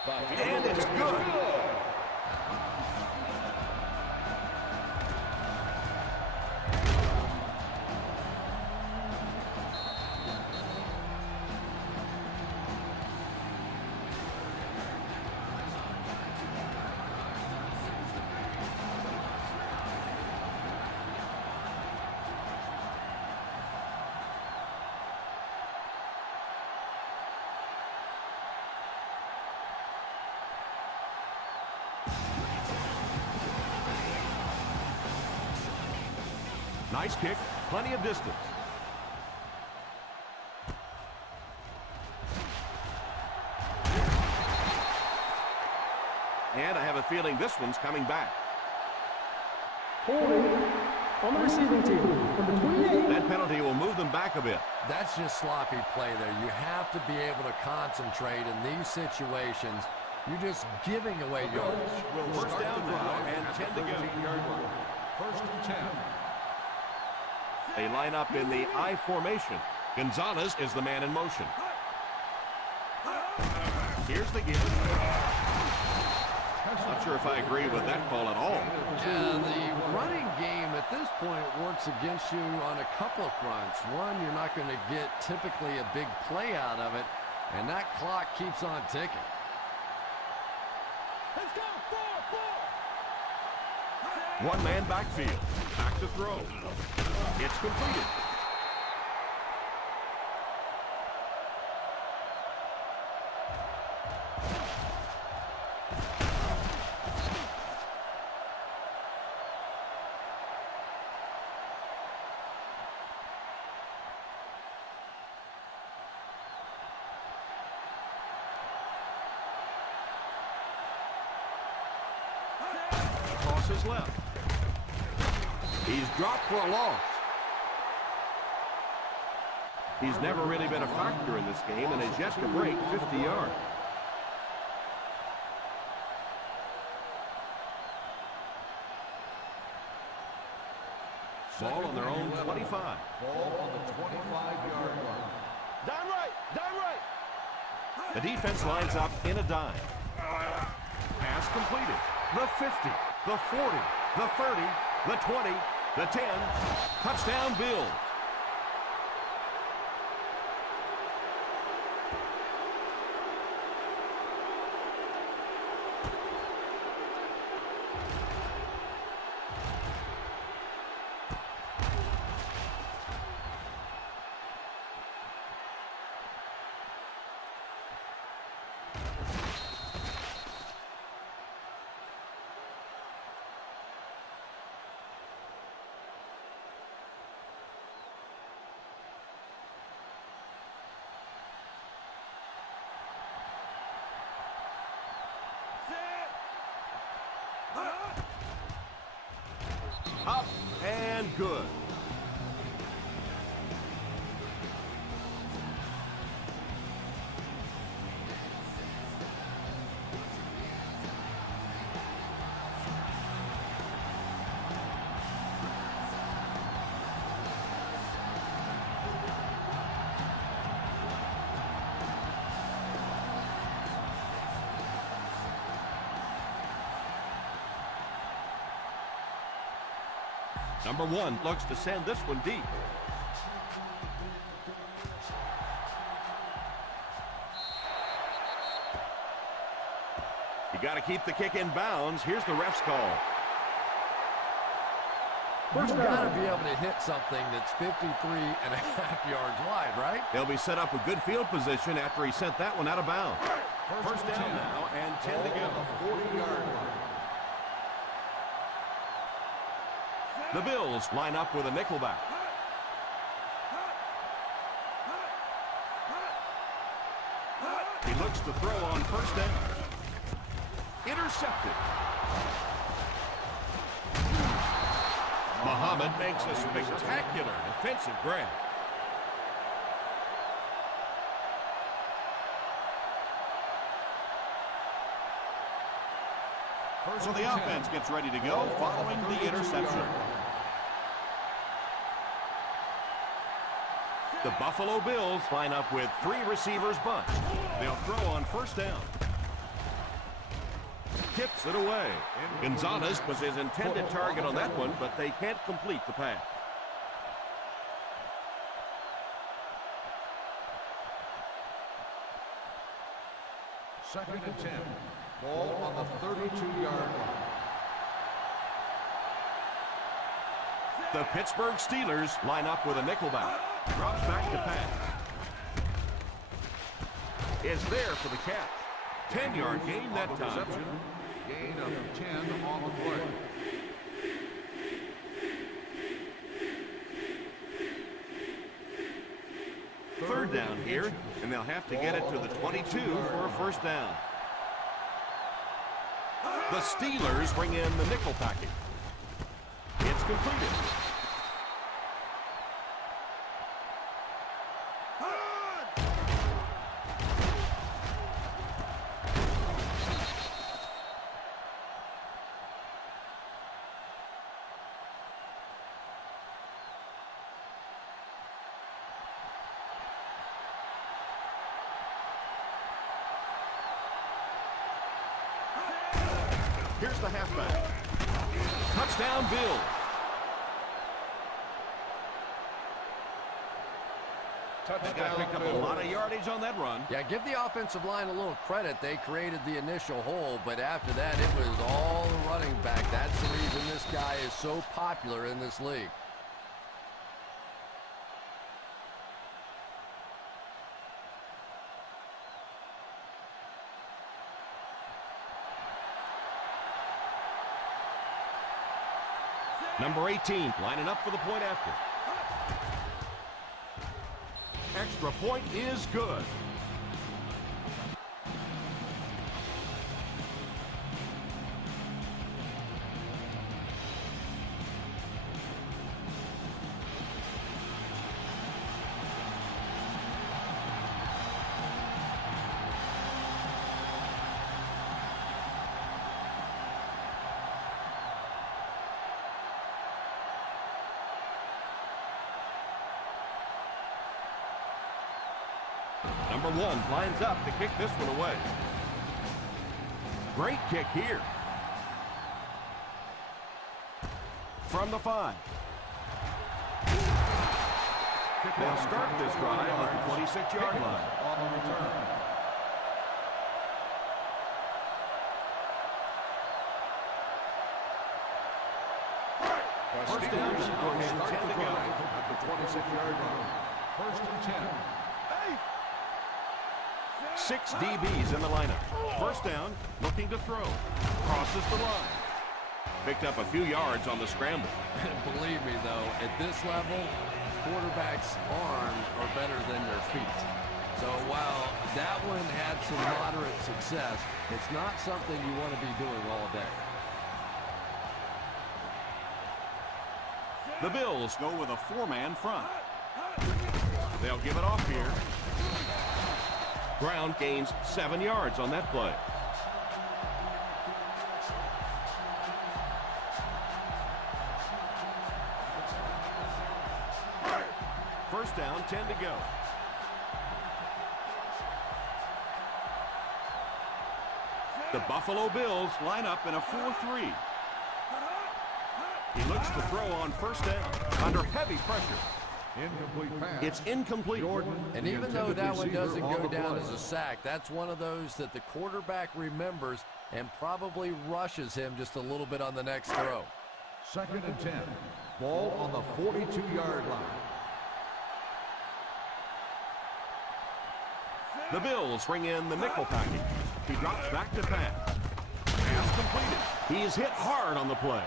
And it's good. Nice kick, plenty of distance. And I have a feeling this one's coming back. Holding on the receiving team, number 28. That penalty will move them back a bit. That's just sloppy play there. You have to be able to concentrate in these situations. You're just giving away yards. First down now and 10 to go. First and 10. They line up in the I formation. Gonzalez is the man in motion. Here's the give. Not sure if I agree with that call at all. Yeah, the running game at this point works against you on a couple of fronts. One, you're not going to get typically a big play out of it, and that clock keeps on ticking. Let's go, 4-4. One man backfield. Back to throw. It's completed. Across his left. He's dropped for a loss. He's never really been a factor in this game and has yet to break 50 yards. Ball on their own 25. Ball on the 25-yard line. Dime right. The defense lines up in a dime. Pass completed. The 50, the 40, the 30, the 20, the 10. Touchdown Bills. Up and good. Number one looks to send this one deep. You got to keep the kick in bounds. Here's the ref's call. You've got to be able to hit something that's 53.5 yards wide, right? They'll be set up with good field position after he sent that one out of bounds. First down now and 10 to go. 40-yard line. The Bills line up with a nickelback. He looks to throw on first down. Intercepted. Muhammad makes a spectacular defensive grab. So the offense gets ready to go following the interception. The Buffalo Bills line up with three receivers bunch. They'll throw on first down. tips it away. Gonzalez was his intended target on that one, but they can't complete the pass. Second and 10. Ball on the 32-yard line. The Pittsburgh Steelers line up with a nickelback. Drops back to pass. Is there for the catch. 10-yard gain that time. Gain of 10 on the play. Third down here, and they'll have to get it to the 22 for a first down. The Steelers bring in the nickel package. It's completed. Here's the halfback. Touchdown, Bills. Touchdown, picked up a lot of yardage on that run. Yeah, give the offensive line a little credit. They created the initial hole, but after that, it was all the running back. That's the reason this guy is so popular in this league. Number 18, lining up for the point after. Extra point is good. Number 1 lines up to kick this one away. Great kick here. From the 5. They'll start this drive at the 26-yard line. On the return. First down, and 10 to go. At the 26-yard line. First and 10. 6 DBs in the lineup. First down, looking to throw. Crosses the line. Picked up a few yards on the scramble. Believe me, though, at this level, quarterbacks' arms are better than their feet. So while that one had some moderate success, it's not something you want to be doing all day. The Bills go with a 4-man front. They'll give it off here. Brown gains 7 yards on that play. First down, 10 to go. The Buffalo Bills line up in a 4-3. He looks to throw on first down under heavy pressure. Incomplete pass. It's incomplete. Jordan, And even though that one doesn't go down as a sack, that's one of those that the quarterback remembers and probably rushes him just a little bit on the next throw. Second and 10. Ball on the 42-yard line. The Bills bring in the nickel package. He drops back to pass. Pass completed. He's hit hard on the play.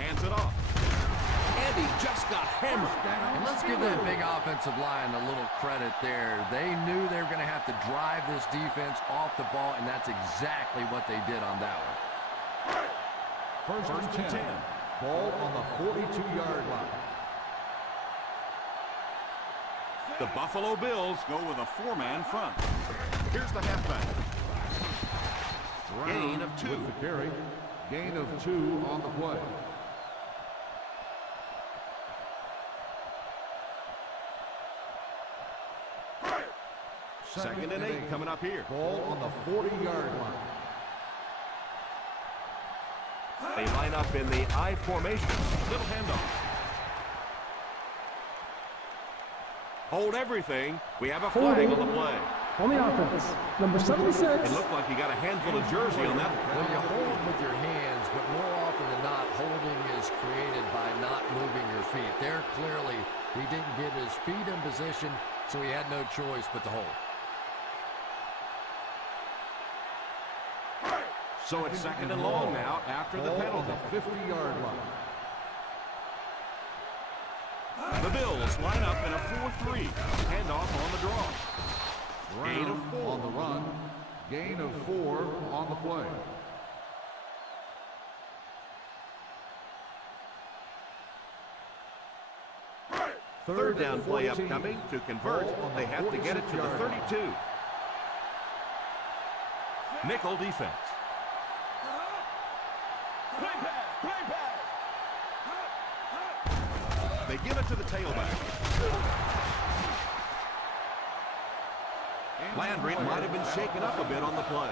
Hands it off. And he just got hammered. And let's give that big offensive line a little credit there. They knew they were going to have to drive this defense off the ball, and that's exactly what they did on that one. First and 10. Ball on the 42-yard line. The Buffalo Bills go with a 4-man front. Here's the halfback. Gain of 2. With the carry. Gain of 2 on the play. Second and 8 coming up here. Ball on the 40-yard line. They line up in the I formation. Little handoff. Hold everything. We have a flag on the play. On the offense, number 76. It looked like he got a handful of jersey on that. Well, you hold with your hands, but more often than not, holding is created by not moving your feet. There, clearly, he didn't get his feet in position, so he had no choice but to hold. So it's second and long now after the penalty. The 50-yard line. The Bills line up in a 4-3. Handoff on the draw. Gain of 4 on the run. Gain of 4 on the play. Third down play upcoming. To convert, they have to get it to the 32. Nickel defense. They give it to the tailback. Landry might have been shaken up a bit on the play.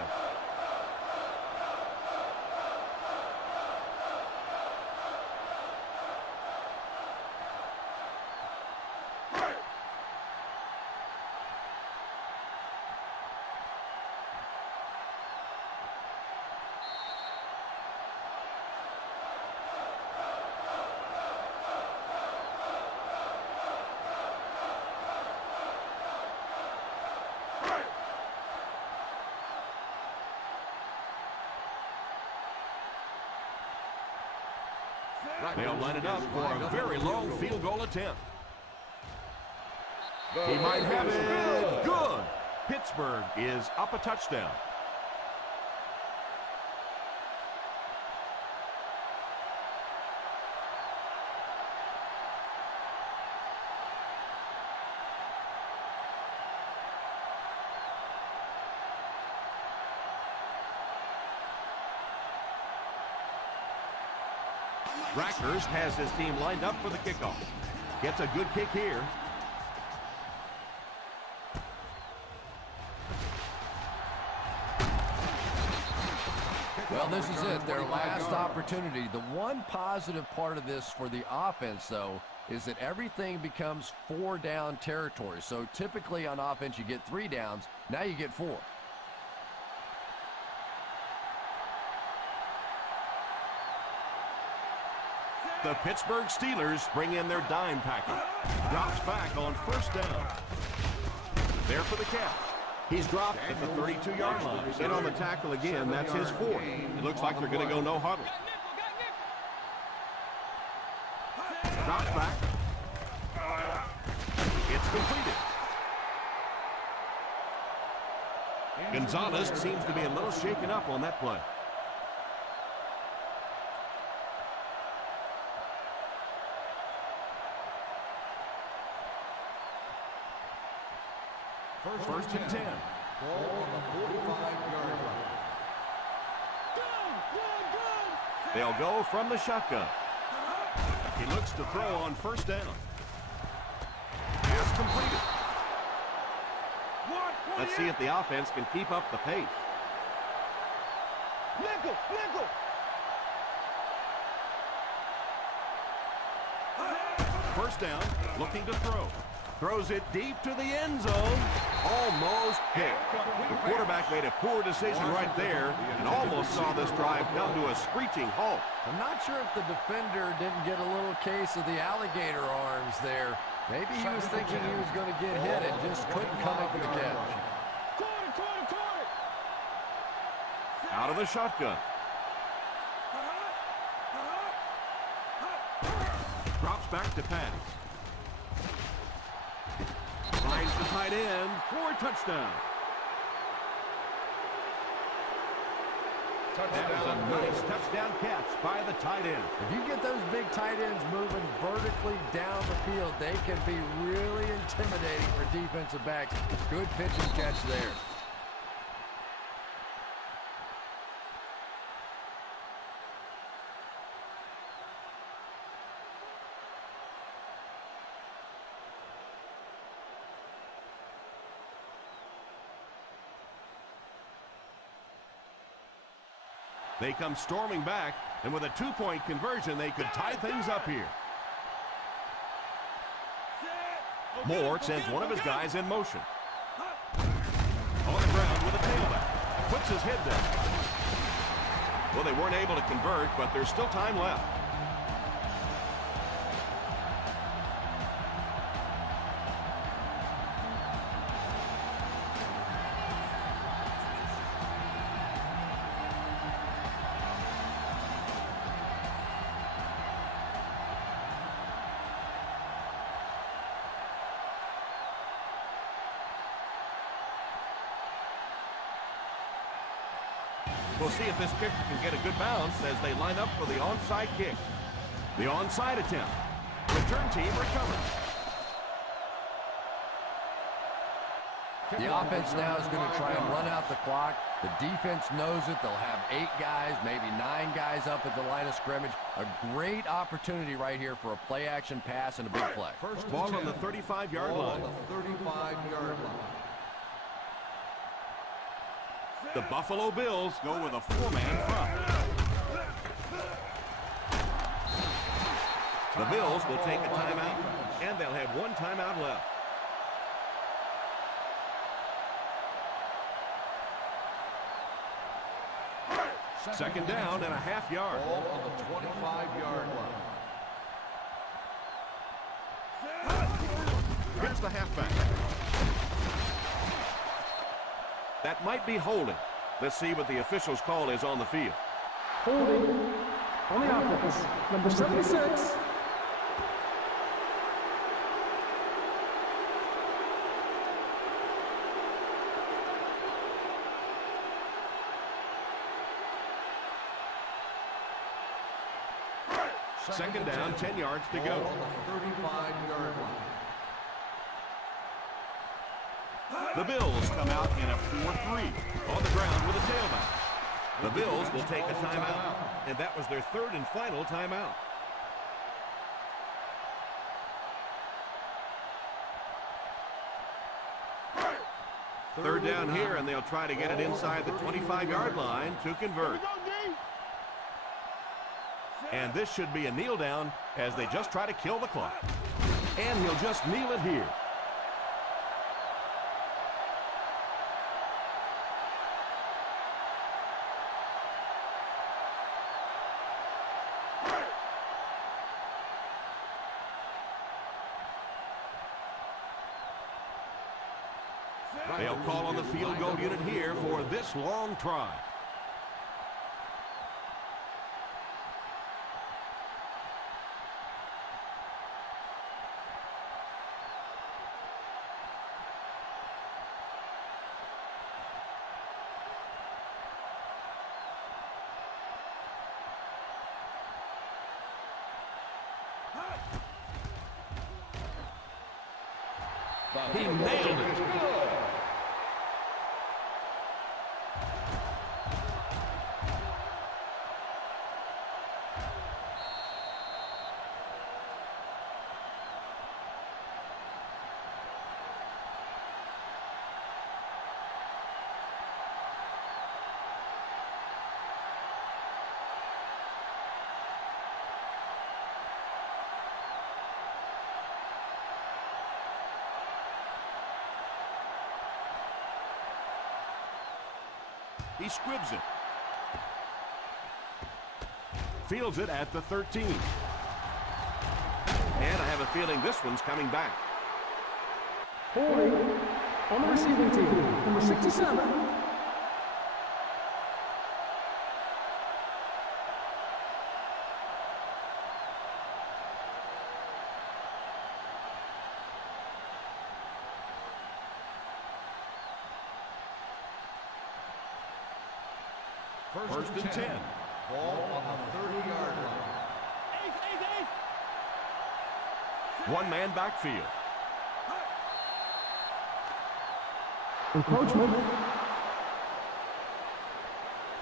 They'll line it up for a very long field goal attempt. He might have it. Good. Pittsburgh is up a touchdown. Rackers has his team lined up for the kickoff. Gets a good kick here. Well, this is it, their last opportunity. The one positive part of this for the offense, though, is that everything becomes 4-down territory. So typically on offense, you get 3 downs. Now you get 4. The Pittsburgh Steelers bring in their dime package. Drops back on first down. There for the catch. He's dropped at the 32-yard line. In on the tackle again. That's his 4th. It looks like they're going to go no huddle. Drops back. It's completed. Gonzalez seems to be a little shaken up on that play. First and 10. Ball on the 45-yard line. They'll go from the shotgun. He looks to throw on first down. It's completed. Let's see if the offense can keep up the pace. Nickel. First down, looking to throw. Throws it deep to the end zone. Almost hit. The quarterback made a poor decision right there and almost saw this drive come to a screeching halt. I'm not sure if the defender didn't get a little case of the alligator arms there. Maybe he was thinking he was going to get hit and just couldn't come up with the catch. Out of the shotgun. Drops back to pass. Finds the tight end for a touchdown. That was a nice touchdown catch by the tight end. If you get those big tight ends moving vertically down the field, they can be really intimidating for defensive backs. Good pitch and catch there. They come storming back, and with a two-point conversion, they could tie things up here. Moore sends one of his guys in motion. On the ground with a tailback. Puts his head down. Well, they weren't able to convert, but there's still time left. We'll see if this kicker can get a good bounce as they line up for the onside kick. The onside attempt. Return team recovers. The offense now is going to try and run out the clock. The defense knows it. They'll have 8 guys, maybe 9 guys up at the line of scrimmage. A great opportunity right here for a play-action pass and a big play. First ball on the 35-yard line. On the 35-yard line. The Buffalo Bills go with a 4-man front. The Bills will take a timeout, and they'll have 1 timeout left. Second down and a half-yard. Ball on the 25-yard line. Here's the halfback. That might be holding. Let's see what the official's call is on the field. Holding on the offense, number 76. Second down, 10 yards to go. On the 35-yard line. The Bills come out in a 4-3 on the ground with a tailback. The Bills will take a timeout, and that was their 3rd and final timeout. Third down here, and they'll try to get it inside the 25-yard line to convert. And this should be a kneel down as they just try to kill the clock. And he'll just kneel it here. They'll call on the field goal unit here for this long try. He nailed it. He squibs it. Fields it at the 13. And I have a feeling this one's coming back. Holding on the receiving team, number 67. First and 10. Ball on the 30-yard line. One-man backfield. Encroachment.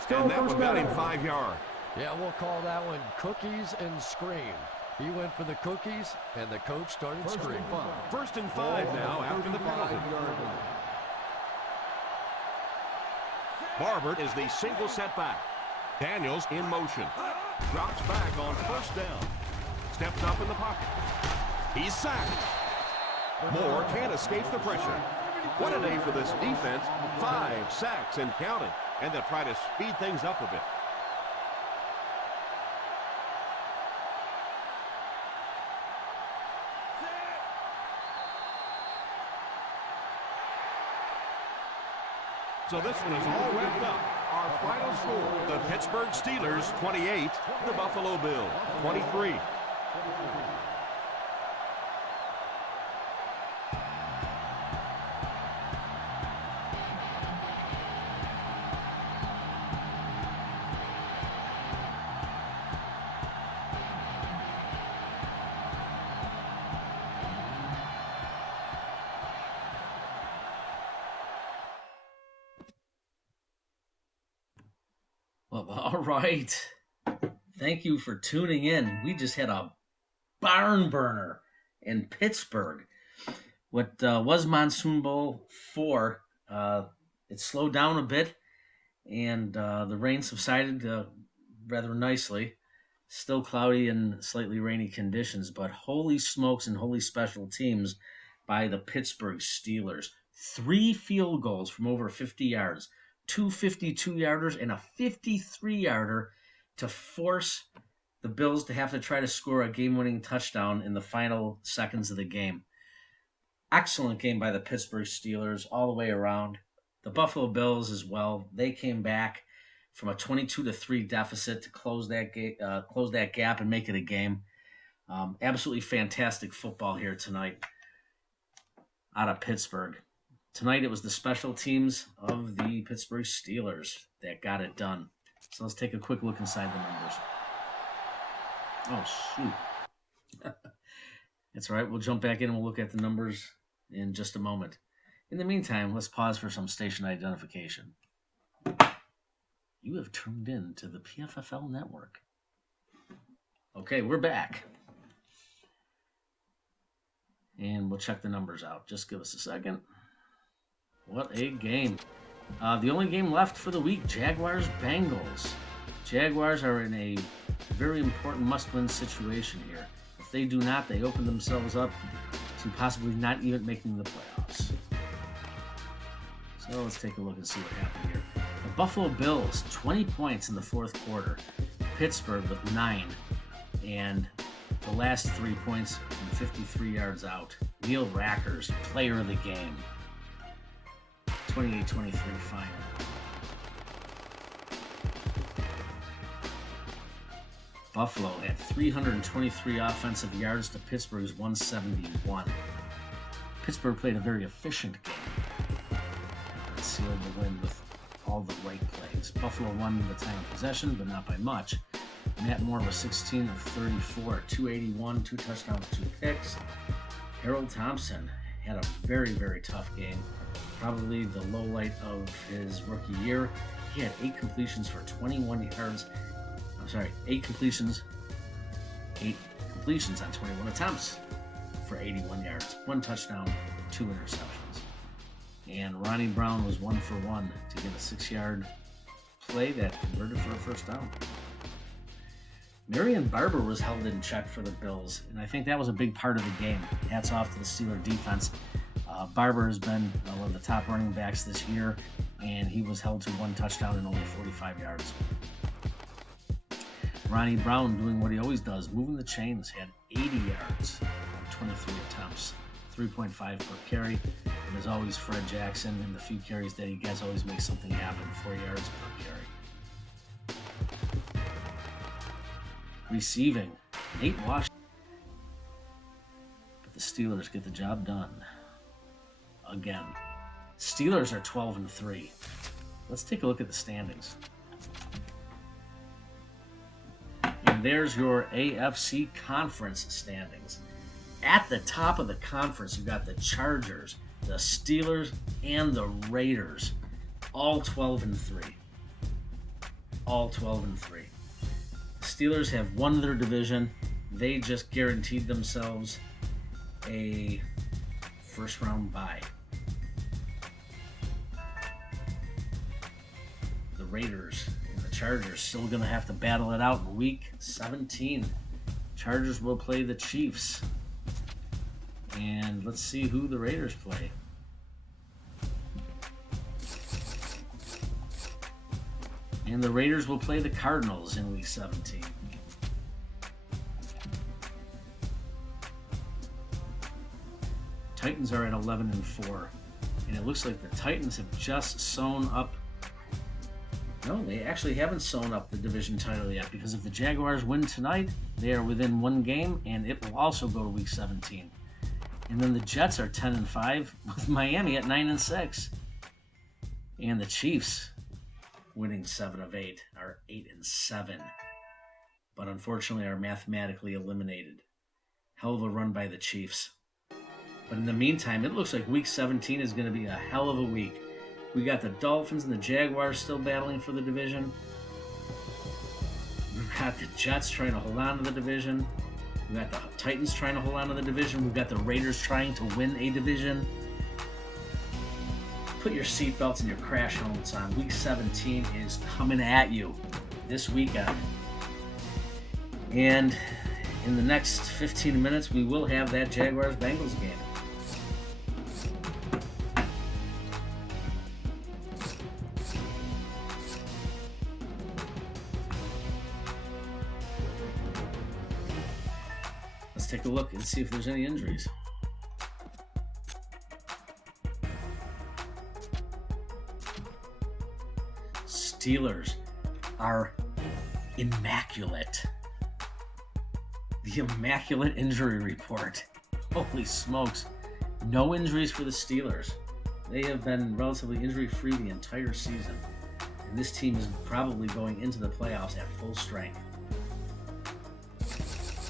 Still And that first one got him down. 5 yards. Yeah, we'll call that one cookies and scream. He went for the cookies, and the coach started screaming. First and 5 now after the penalty. Barber is the single setback. Daniels in motion. Drops back on first down. Steps up in the pocket. He's sacked. Moore can't escape the pressure. What a day for this defense. 5 sacks and counting. And they'll try to speed things up a bit. So this one is all wrapped up. Our final score, the Pittsburgh Steelers 28, the Buffalo Bills 23. Well, all right. Thank you for tuning in. We just had a barn burner in Pittsburgh. What was Monsoon Bowl 4, it slowed down a bit, and the rain subsided rather nicely. Still cloudy and slightly rainy conditions, but holy smokes and holy special teams by the Pittsburgh Steelers. 3 field goals from over 50 yards. 2 52-yarders and a 53-yarder to force the Bills to have to try to score a game-winning touchdown in the final seconds of the game. Excellent game by the Pittsburgh Steelers all the way around. The Buffalo Bills as well. They came back from a 22-3 deficit to close that gap and make it a game. Absolutely fantastic football here tonight out of Pittsburgh. Tonight it was the special teams of the Pittsburgh Steelers that got it done. So let's take a quick look inside the numbers. Oh, shoot. That's all right. We'll jump back in and we'll look at the numbers in just a moment. In the meantime, let's pause for some station identification. You have tuned in to the PFFL network. Okay, we're back. And we'll check the numbers out. Just give us a second. What a game. The only game left for the week, Jaguars-Bengals. Jaguars are in a very important must-win situation here. If they do not, they open themselves up to possibly not even making the playoffs. So let's take a look and see what happened here. The Buffalo Bills, 20 points in the fourth quarter. Pittsburgh with 9. And the last 3 points from 53 yards out. Neil Rackers, player of the game. 28-23 final. Buffalo had 323 offensive yards to Pittsburgh's 171. Pittsburgh played a very efficient game. It sealed the win with all the right plays. Buffalo won the time of possession, but not by much. Matt Moore was 16 of 34, 281, 2 touchdowns, 2 picks. Harold Thompson had a very, very tough game. Probably the low light of his rookie year. He had 8 completions for 21 yards. 8 completions on 21 attempts for 81 yards. 1 touchdown, 2 interceptions. And Ronnie Brown was 1 for 1 to get a 6-yard play that converted for a first down. Marion Barber was held in check for the Bills, and I think that was a big part of the game. Hats off to the Steeler defense. Barber has been one of the top running backs this year, and he was held to 1 touchdown and only 45 yards. Ronnie Brown doing what he always does, moving the chains, had 80 yards on 23 attempts, 3.5 per carry. And as always, Fred Jackson, in the few carries that he gets, always makes something happen, 4 yards per carry. Receiving, Nate Washington. But the Steelers get the job done. Again. Steelers are 12-3. Let's take a look at the standings. And there's your AFC conference standings. At the top of the conference, you've got the Chargers, the Steelers, and the Raiders, all 12-3. All 12-3. The Steelers have won their division. They just guaranteed themselves a first-round bye. The Raiders and the Chargers still going to have to battle it out in Week 17. Chargers will play the Chiefs. And let's see who the Raiders play. And the Raiders will play the Cardinals in Week 17. Titans are at 11-4. And it looks like the Titans have just sewn up. No, they actually haven't sewn up the division title yet, because if the Jaguars win tonight, they are within one game, and it will also go to Week 17. And then the Jets are 10-5, with Miami at 9-6. And the Chiefs, winning 7 of 8, are 8-7. But unfortunately are mathematically eliminated. Hell of a run by the Chiefs. But in the meantime, it looks like Week 17 is going to be a hell of a week. We got the Dolphins and the Jaguars still battling for the division. We've got the Jets trying to hold on to the division. We've got the Titans trying to hold on to the division. We've got the Raiders trying to win a division. Put your seatbelts and your crash helmets on. Week 17 is coming at you this weekend. And in the next 15 minutes, we will have that Jaguars-Bengals game. Let's take a look and see if there's any injuries. Steelers are immaculate. The immaculate injury report. Holy smokes. No injuries for the Steelers. They have been relatively injury-free the entire season. And this team is probably going into the playoffs at full strength.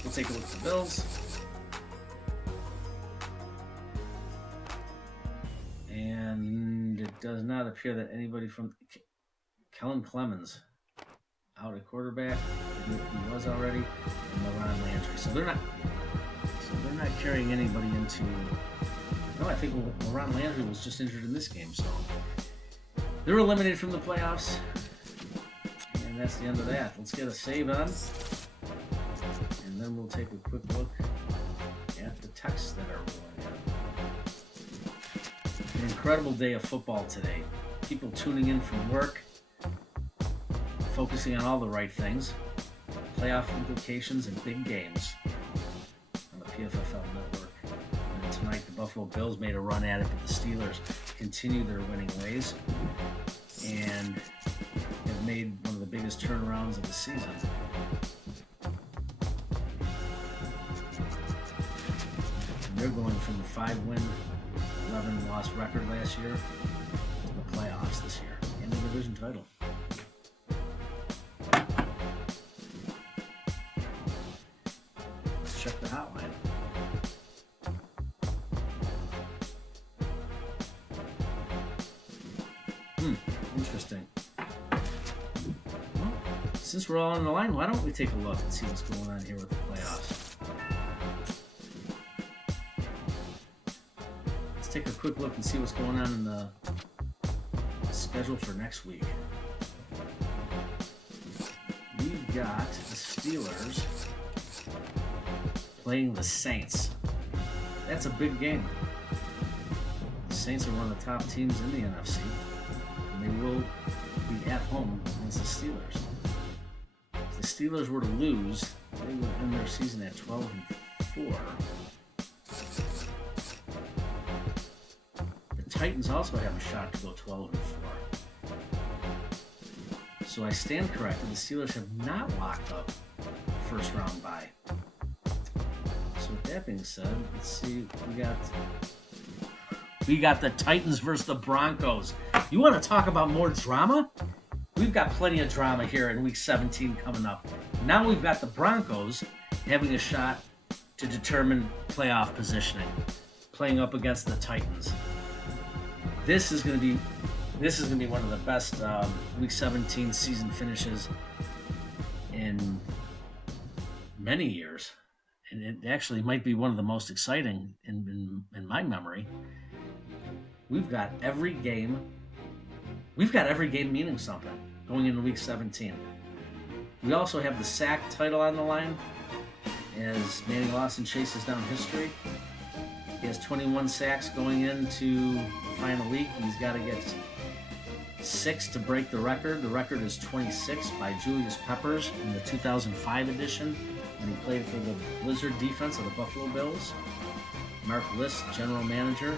We'll take a look at the Bills. And it does not appear that anybody from Kellen Clemens out at quarterback. He was already, and LaRon Landry. So they're not carrying anybody into. No, I think LaRon Landry was just injured in this game, so they're eliminated from the playoffs. And that's the end of that. Let's get a save on. And then we'll take a quick look at the texts that are rolling in. An incredible day of football today. People tuning in from work, focusing on all the right things, playoff implications, and big games on the PFFL network. And tonight, the Buffalo Bills made a run at it, but the Steelers continue their winning ways and have made one of the biggest turnarounds of the season. They're going from the 5-win, 11-loss record last year to the playoffs this year and the division title. Let's check the hotline. Interesting. Well, since we're all on the line, why don't we take a look and see what's going on here with the playoffs? Take a quick look and see what's going on in the schedule for next week. We've got the Steelers playing the Saints. That's a big game. The Saints are one of the top teams in the NFC, and they will be at home against the Steelers. If the Steelers were to lose, they would end their season at 12-4. Titans also have a shot to go 12-4. So I stand corrected. The Steelers have not locked up first round bye. So with that being said, let's see. We got the Titans versus the Broncos. You want to talk about more drama? We've got plenty of drama here in Week 17 coming up. Now we've got the Broncos having a shot to determine playoff positioning, playing up against the Titans. This is going to be one of the best Week 17 season finishes in many years, and it actually might be one of the most exciting in my memory. We've got every game meaning something going into Week 17. We also have the sack title on the line as Manny Lawson chases down history. He has 21 sacks going into the final week. He's got to get 6 to break the record. The record is 26 by Julius Peppers in the 2005 edition when he played for the Blizzard defense of the Buffalo Bills. Mark List, general manager,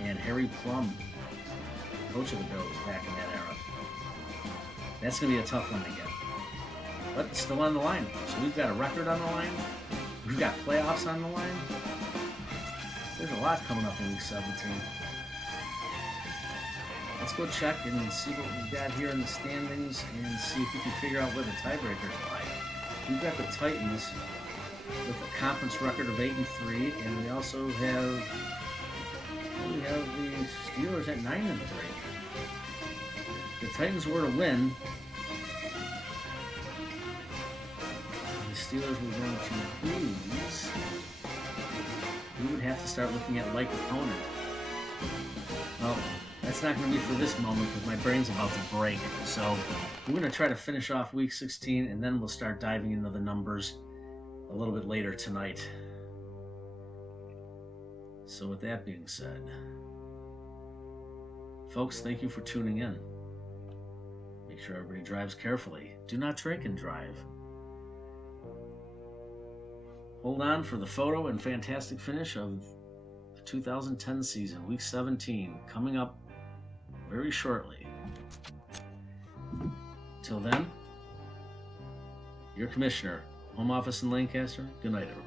and Harry Plum, coach of the Bills back in that era. That's going to be a tough one to get. But it's still on the line. So we've got a record on the line. We've got playoffs on the line. There's a lot coming up in Week 17. Let's go check and see what we've got here in the standings and see if we can figure out where the tiebreakers lie. We've got the Titans with a conference record of 8-3, and we also have the Steelers at 9-3. If the Titans were to win, the Steelers were going to lose, we would have to start looking at like opponent. Well, that's not going to be for this moment because my brain's about to break. So we're going to try to finish off Week 16, and then we'll start diving into the numbers a little bit later tonight. So with that being said, folks, thank you for tuning in. Make sure everybody drives carefully. Do not drink and drive. Hold on for the photo and fantastic finish of the 2010 season, Week 17, coming up very shortly. Till then, your commissioner, home office in Lancaster, good night, everybody.